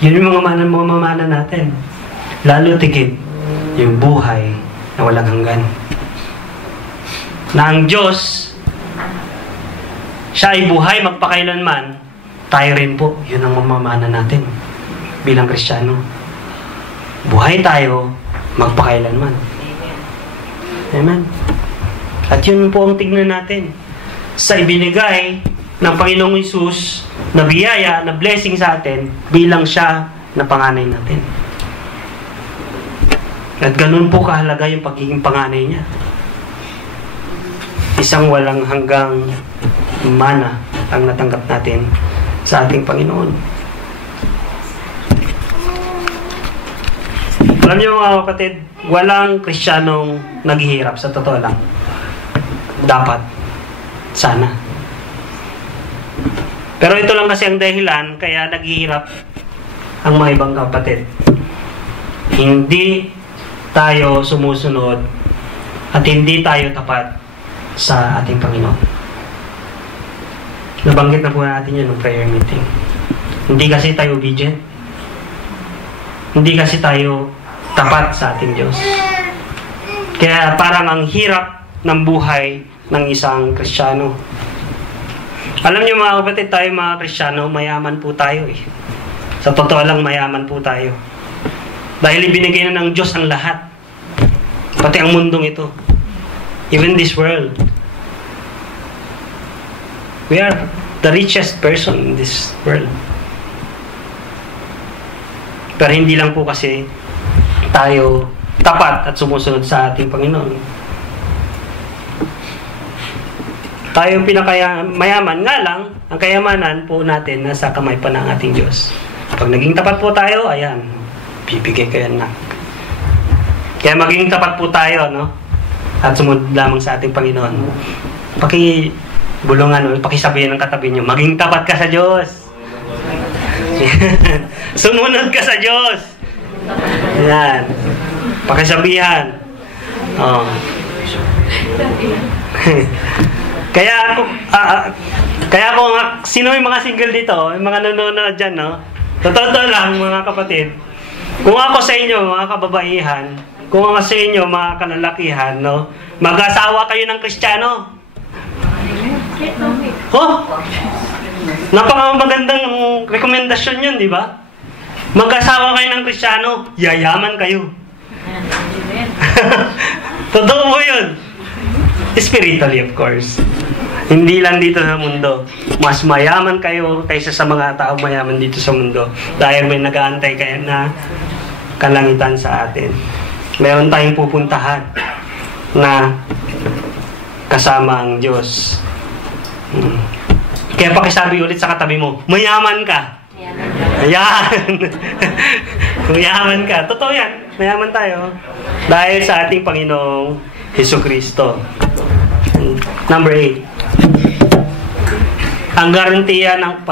Yun yung mga mamana natin. Lalo tigit yung buhay na walang hanggan. Na ang Diyos, siya ay buhay magpakailanman, tayo rin po. Yun ang mamamana natin bilang Kristiyano. Buhay tayo magpakailanman. Amen. At yun po ang tignan natin sa ibinigay ng Panginoong Hesus na biyaya, na blessing sa atin bilang siya na panganay natin. At ganun po kahalaga yung pagiging panganay niya. Isang walang hanggang mana ang natanggap natin sa ating Panginoon. Alam niyo mga kapatid, walang Kristiyanong naghihirap, sa totoo lang. Dapat. Sana. Pero ito lang kasi ang dahilan kaya naghihirap ang mga ibang kapatid. Hindi tayo sumusunod at hindi tayo tapat sa ating Panginoon. Nabanggit na po natin yun ng prayer meeting. Hindi kasi tayo obedient. Hindi kasi tayo tapat sa ating Diyos. Kaya parang ang hirap ng buhay ng isang Kristiyano. Alam niyo mga kapatid, tayo mga Kristiyano, mayaman po tayo eh. Sa totoo lang, mayaman po tayo. Dahil ibinigay na ng Diyos ang lahat. Pati ang mundong ito. Even this world. We are the richest person in this world. Pero hindi lang po kasi tayo tapat at sumusunod sa ating Panginoon. Tayo mayaman nga lang, ang kayamanan po natin nasa kamay pa ng ating Diyos. Pag naging tapat po tayo, ayan, bibigay kayo na. Kaya maging tapat po tayo, no? At sumunod lamang sa ating Panginoon. Pakibulungan, pakisabihin ng katabi nyo, maging tapat ka sa Diyos. Sumunod ka sa Diyos. Ayan. Pakisabihan. Oh. Kaya ako, sino yung mga single dito, yung mga nanonood dyan, no? Totoo lang, mga kapatid. Kung ako sa inyo, mga kababaihan, kung ako sa inyo, mga kalalakihan, no? Mag-asawa kayo ng Kristiyano. Oh? Napaka-magandang rekomendasyon yun, di ba? Mag-asawa kayo ng Kristiyano, yayaman kayo. Totoo po yun. Spiritually, of course. Hindi lang dito sa mundo. Mas mayaman kayo kaysa sa mga tao mayaman dito sa mundo. Dahil may nag-aantay kayo na kalangitan sa atin. Meron tayong pupuntahan na kasama ang Diyos. Kaya pakisabi ulit sa katabi mo, mayaman ka. Ayan. Mayaman ka. Totoo yan. Mayaman tayo. Dahil sa ating Panginoong Hesukristo. Number 8. Ang garantiya ng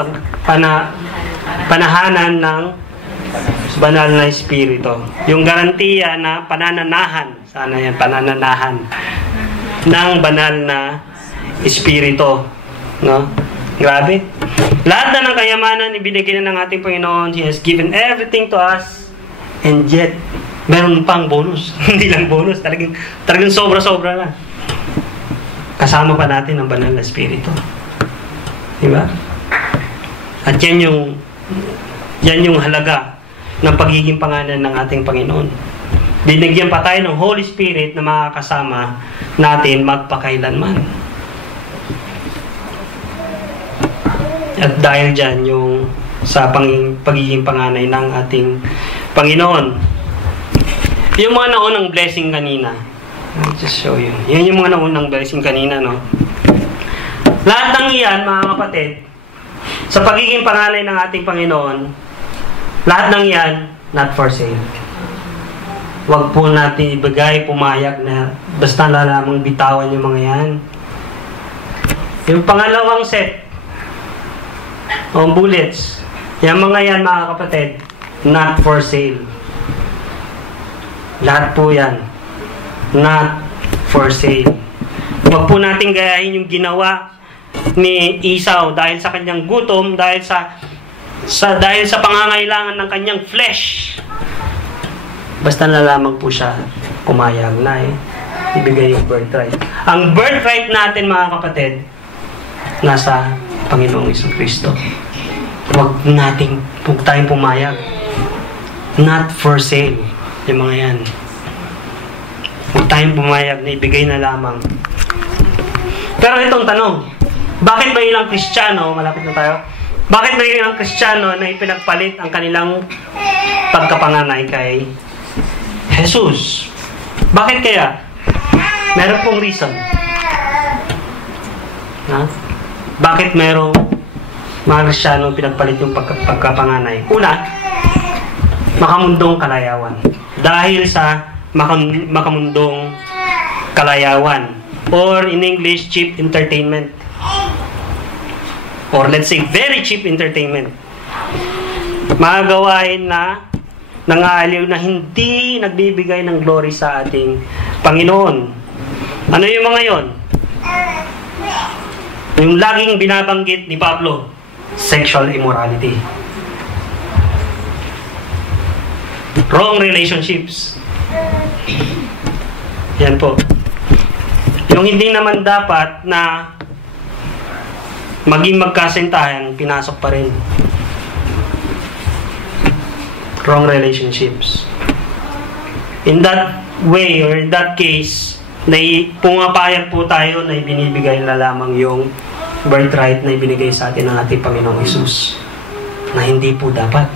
panahanan ng banal na Espiritu. Yung garantiya na panananahan. Sana yan, panananahan ng banal na Espiritu. No? Grabe. Lahat na ng kayamanan ibinigay na ng ating Panginoon. He has given everything to us. And yet, meron pang bonus. Hindi lang bonus. Talagang sobra-sobra na. Kasama pa natin ang banal na Espiritu. Diba? At yan yung halaga ng pagiging pangalan ng ating Panginoon. Binigyan pa tayo ng Holy Spirit na makakasama natin magpakailanman. At dahil dyan yung sa pagiging panganay ng ating Panginoon. Yung mga naunang blessing kanina. I'll just show you. Yan yung mga naunang blessing kanina, no? Lahat ng iyan, mga kapatid, sa pagiging pangalan ng ating Panginoon, lahat ng iyan, not for sale. Huwag po natin ibigay, pumayag na basta lamang bitawan yung mga yan. Yung pangalawang set, o bullets, yung mga yan, mga kapatid, not for sale. Lahat po yan, not for sale. Huwag po natin gayahin yung ginawa ni Esau dahil sa kanyang gutom, dahil sa pangangailangan ng kanyang flesh. Basta na lamang po siya pumayag na ibigay yung birthright. Ang birthright natin, mga kapatid, nasa Panginoong Hesukristo. Huwag tayong pumayag. Not for sale. Yung mga yan. Huwag tayong pumayag na ibigay na lamang. Pero itong tanong, bakit ba ilang Kristiyano, malapit na tayo, bakit ba ilang Kristiyano na ipinagpalit ang kanilang pagkapanganay kay Jesus? Bakit kaya? Meron pong reason. Bakit merong mga Kristiyano pinagpalit yung pagkapanganay? Una, makamundong kalayawan. Dahil sa makamundong kalayawan. Or in English, cheap entertainment. Or let's say, very cheap entertainment. Mga gawain na nangaaliw na hindi nagbibigay ng glory sa ating Panginoon. Ano yung mga yon? Yung laging binabanggit ni Pablo, sexual immorality. Wrong relationships. Yan po. Yung hindi naman dapat na maging magkasintahan, pinasok pa rin. Wrong relationships. In that way, or in that case, pumapayag po tayo na ibinibigay na lamang yung birthright na ibinigay sa atin ng ating Panginoong Hesus. Na hindi po dapat.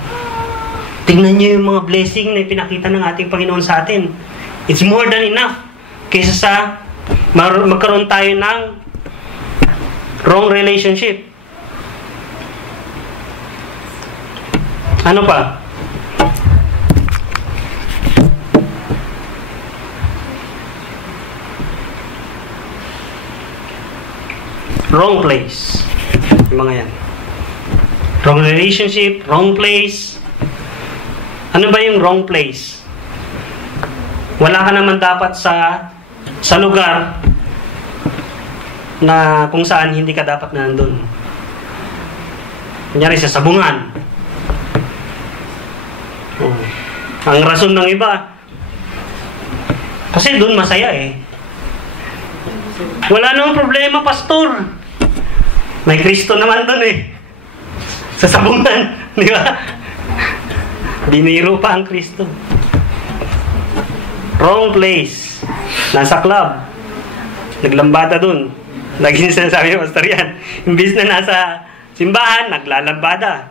Tingnan niyo yung mga blessing na ipinakita ng ating Panginoon sa atin. It's more than enough. Kaysa sa magkaroon tayo ng wrong relationship. Ano pa? Wrong place. Yung mga yan. Wrong relationship, wrong place. Ano ba yung wrong place? Wala ka naman dapat sa lugar na kung saan hindi ka dapat na nandun. Kunyari sa sabungan. Ang rason ng iba, kasi dun masaya Wala namang problema, pastor. May Kristo naman dun sa sabungan. Di ba? Biniro pa ang Kristo. Wrong place. nasa club, naglambada dun. Lagi sinasabi ng pastor yan. Imbis na nasa simbahan, naglalambada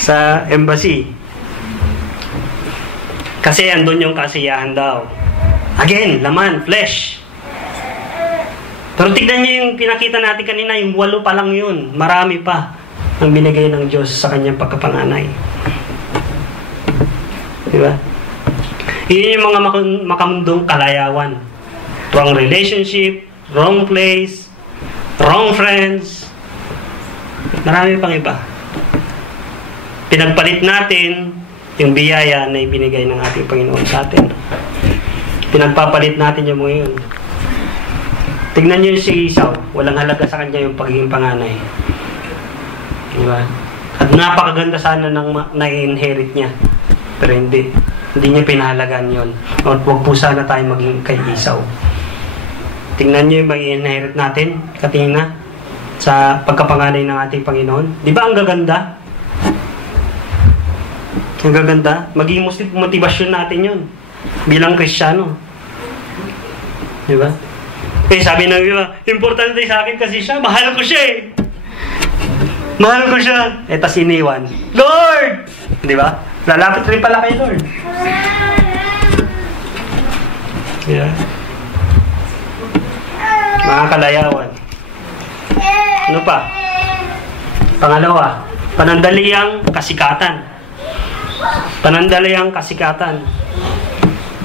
sa embassy. Kasi andun yung kasiyahan daw. Again, laman, flesh. Pero tignan niyo yung pinakita natin kanina, yung 8 pa lang yun. Marami pa ang binigay ng Diyos sa kanyang pagkapanganay. Diba? Yun yung mga makamundong kalayawan. Wrong relationship, wrong place, wrong friends. Marami pang iba. Pinagpalit natin yung biyaya na ibinigay ng ating Panginoon sa atin. Pinagpapalit natin yung mga yun. Tignan nyo si Esau, walang halaga sa kanya yung pagiging panganay. Diba? At napakaganda sana ng na-inherit niya. Pero hindi niya pinahalagaan yun. At huwag po sana tayo maging kay Esau. Tingnan nyo yung mag-inherit natin, katina, sa pagkapanganay ng ating Panginoon. Di ba ang gaganda? Ang gaganda? Maging motivasyon natin yun bilang Kristiyano. Di ba? Eh, sabi ng iba, importante sa akin kasi siya, mahal ko siya eh. Mahal ko siya. Eh, tas iniwan. Lord! Di ba? Lalapit rin pala kay Lord. Yeah. Mga kalayawan. Ano pa? Pangalawa, panandaliang kasikatan. Panandaliang kasikatan.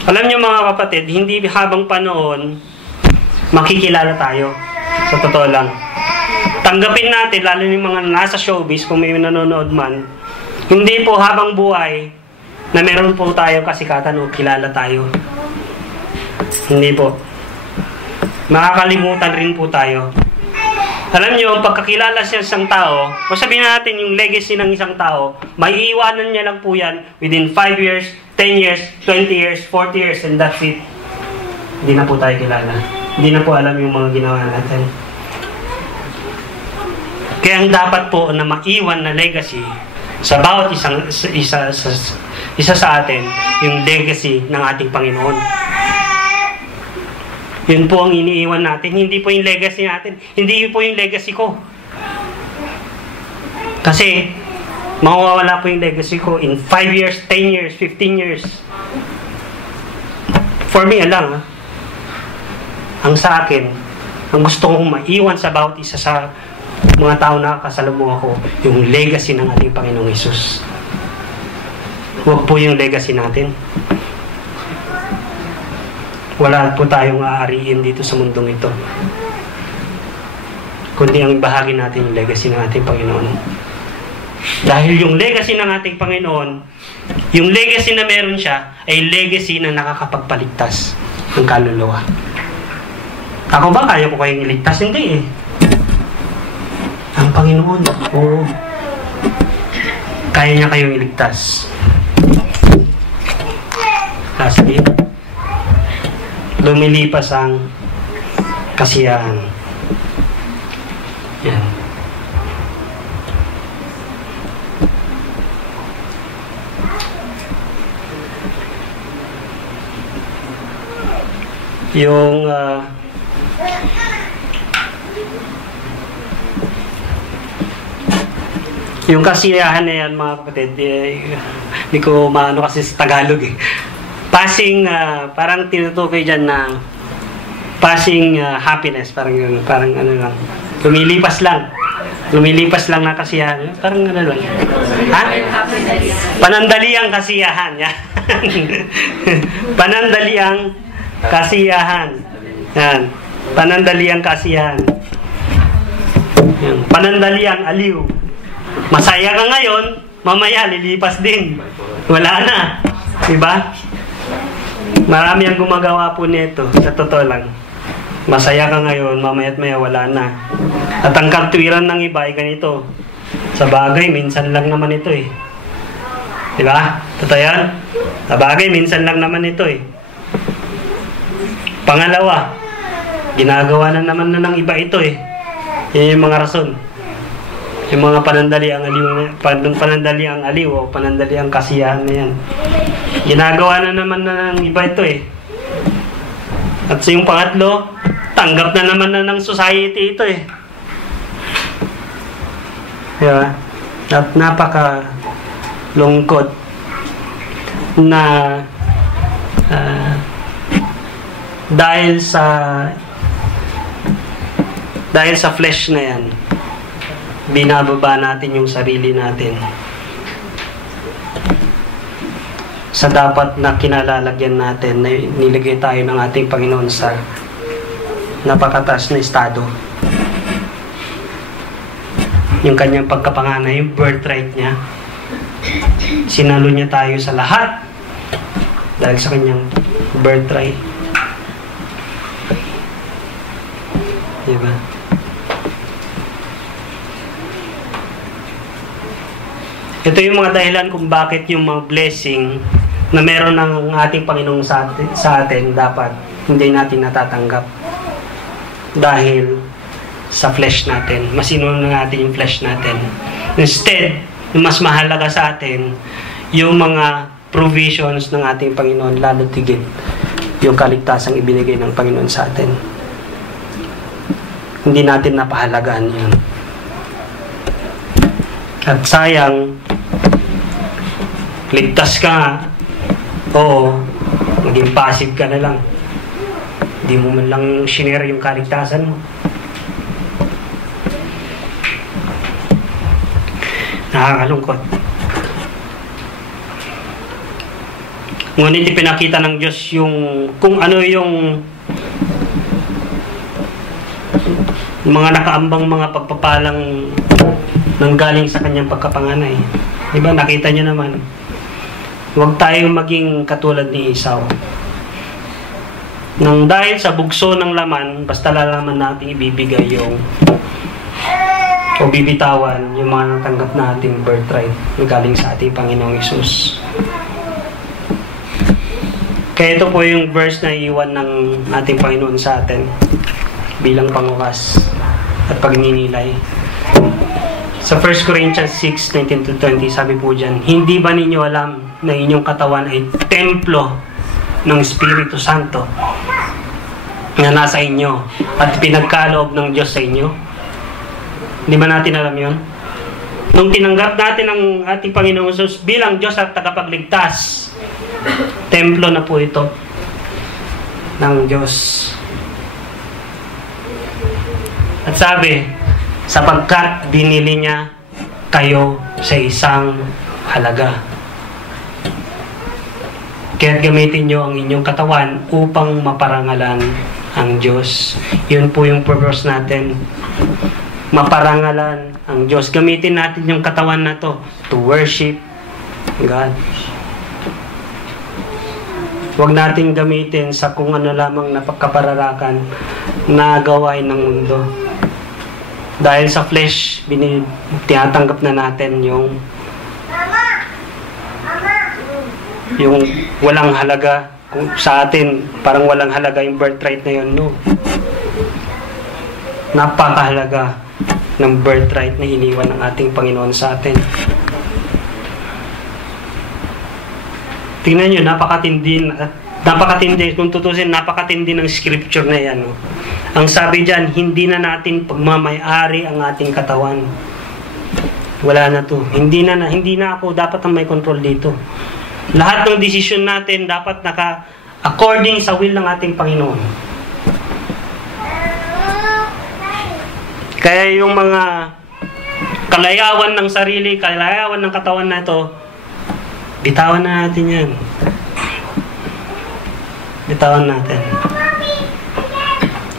Alam niyo mga kapatid, hindi habang panahon makikilala tayo. Sa totoo lang. Tanggapin natin, lalo yung mga nasa showbiz, kung may nanonood man, hindi po habang buhay na meron po tayo kasikatan o kilala tayo. Hindi po. Makakalimutan rin po tayo. Alam nyo, pagkakilala sa isang tao, o sabihin natin yung legacy ng isang tao, may iwanan niya lang po yan within 5 years, 10 years, 20 years, 40 years, and that's it. Hindi na po tayo kilala. Hindi na po alam yung mga ginawa natin. Kaya ang dapat po na maiwan na legacy sa bawat isa sa atin, yung legacy ng ating Panginoon. Yun po ang iniiwan natin. Hindi po yung legacy natin. Hindi po yung legacy ko. Kasi, mawawala po yung legacy ko in 5 years, 10 years, 15 years. For me, alang, ang sa akin, ang gusto kong maiwan sa bawat isa sa mga tao na kasalubong ako, yung legacy ng ating Panginoong Hesus. Huwag po yung legacy natin. Wala po tayong aariin dito sa mundong ito. Kundi ang bahagi natin yung legacy ng ating Panginoon. Dahil yung legacy ng ating Panginoon, yung legacy na meron siya, ay legacy na nakakapagpaligtas ng kaluluwa. Ako ba, kaya ko kayong iligtas? Hindi eh. Ang Panginoon, oo. Kaya niya kayong iligtas. Lastly, lumilipas ang kasiyahan. Yan. Yung kasiyahan na yan, mga kapatid, hindi ko maano kasi sa Tagalog eh. Passing, parang tinutukoy dyan na passing happiness, parang ano lang. Lumilipas lang na kasiyahan. Parang ano lang. Ha? Panandaliang kasiyahan. Yan. Panandaliang kasiyahan. Yan. Panandaliang kasiyahan. Yan. Panandaliang aliw. Masaya ka ngayon, mamaya lilipas din. Wala na. Diba? Marami ang gumagawa po nito. Sa totoo lang. Masaya ka ngayon, mamaya't maya wala na. At ang katwiran ng iba ay ganito. Sa bagay, minsan lang naman ito eh. Diba? Totoo yan? Sa bagay, minsan lang naman ito eh. Pangalawa, ginagawa na naman na ng iba ito eh. Yan yung mga rason. Yung mga panandaliang aliw o panandaliang kasiyahan na yan. Ginagawa na naman na ng iba ito eh. At sa yung pangatlo, tanggap na naman na ng society ito eh. Diba? At napaka-lungkot na dahil sa flesh na yan, binababa natin yung sarili natin sa dapat na kinalalagyan natin na nilagay tayo ng ating Panginoon sa napakataas na estado. Yung kanyang pagkapanganay, yung birthright niya, sinalo niya tayo sa lahat dahil sa kanyang birthright. Diba? Ito yung mga dahilan kung bakit yung mga blessing na meron ng ating Panginoong sa atin dapat hindi natin natatanggap. Dahil sa flesh natin. Masinunod natin yung flesh natin. Instead, yung mas mahalaga sa atin, yung mga provisions ng ating Panginoon, lalo tigit yung kaligtasang ibinigay ng Panginoon sa atin. Hindi natin napahalagaan yun. At sayang, ligtas ka nga, oo, maging passive ka na lang. Hindi mo man lang shinare yung kaligtasan mo. Nakakalungkot. Ngunit ipinakita ng Diyos yung kung ano yung mga nakaambang mga pagpapalang nanggaling sa kanyang pagkapanganay. Diba? Nakita niyo naman. Huwag tayong maging katulad ni Esau. Nang dahil sa bugso ng laman, basta lalaman natin ibibigay yung o bibitawan yung mga natanggap nating birthright na galing sa ating Panginoong Hesus. Kaya ito po yung verse na iwan ng ating Panginoon sa atin bilang pangukas at pagninilay. Sa 1 Corinthians 6:19-20, sabi po dyan, hindi ba ninyo alam na inyong katawan ay templo ng Espiritu Santo na nasa inyo at pinagkaloob ng Diyos sa inyo? Di ba natin alam yun? Nung tinanggap natin ang ating Panginoong Hesus bilang Diyos at tagapagligtas, templo na po ito ng Diyos. At sabi, sapagkat binili niya kayo sa isang halaga. Kaya't gamitin nyo ang inyong katawan upang maparangalan ang Diyos. Yun po yung purpose natin. Maparangalan ang Diyos. Gamitin natin yung katawan na to to worship God. Huwag natin gamitin sa kung ano lamang napagkapararakan na gawain ng mundo. Dahil sa flesh, tinatanggap na natin yung walang halaga. Kung sa atin, parang walang halaga yung birthright na yun. No. Napakahalaga ng birthright na iniwan ng ating Panginoon sa atin. Tingnan nyo, napakatindi, kung tutusin, napakatindi ng scripture na yan. No? Ang sabi dyan, hindi na natin pagmamay-ari ang ating katawan. Wala na to. Hindi na ako dapat ang may control dito. Lahat ng desisyon natin dapat according sa will ng ating Panginoon. Kaya yung mga kalayawan ng sarili, kalayawan ng katawan na ito, bitawan na natin yan. Bitawan natin.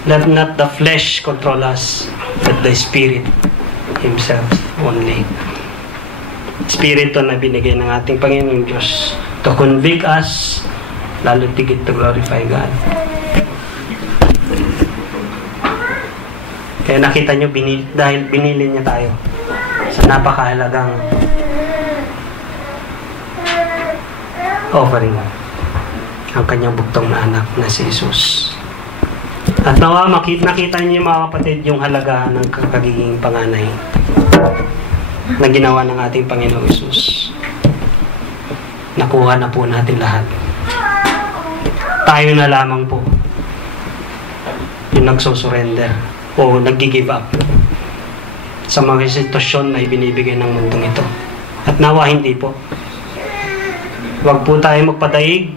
Let not the flesh control us, but the Spirit Himself only. Spirito na binigay ng ating Panginoong Diyos to convict us, lalo tigit to glorify God. Kaya nakita nyo, dahil binili niya tayo sa napakahalagang offering ang kanyang bugtong na anak na si Jesus. At nawa, nakita niyo mga kapatid yung halaga ng kagiging panganay na ginawa ng ating Panginoong Jesus. Nakuha na po natin lahat. Tayo na lamang po yung nagsusurrender o nag-give up sa mga sitwasyon na ibinibigay ng mundong ito. At nawa hindi po. Huwag po tayo magpadaig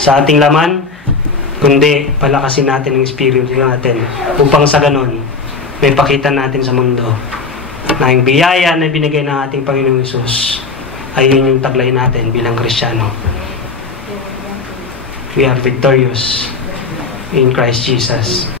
sa ating laman, kundi palakasin natin ang espiritu natin upang sa ganon may pakita natin sa mundo na yung biyaya na binigay ng ating Panginoong Hesus ay yun yung taglay natin bilang Kristiyano. We are victorious in Christ Jesus.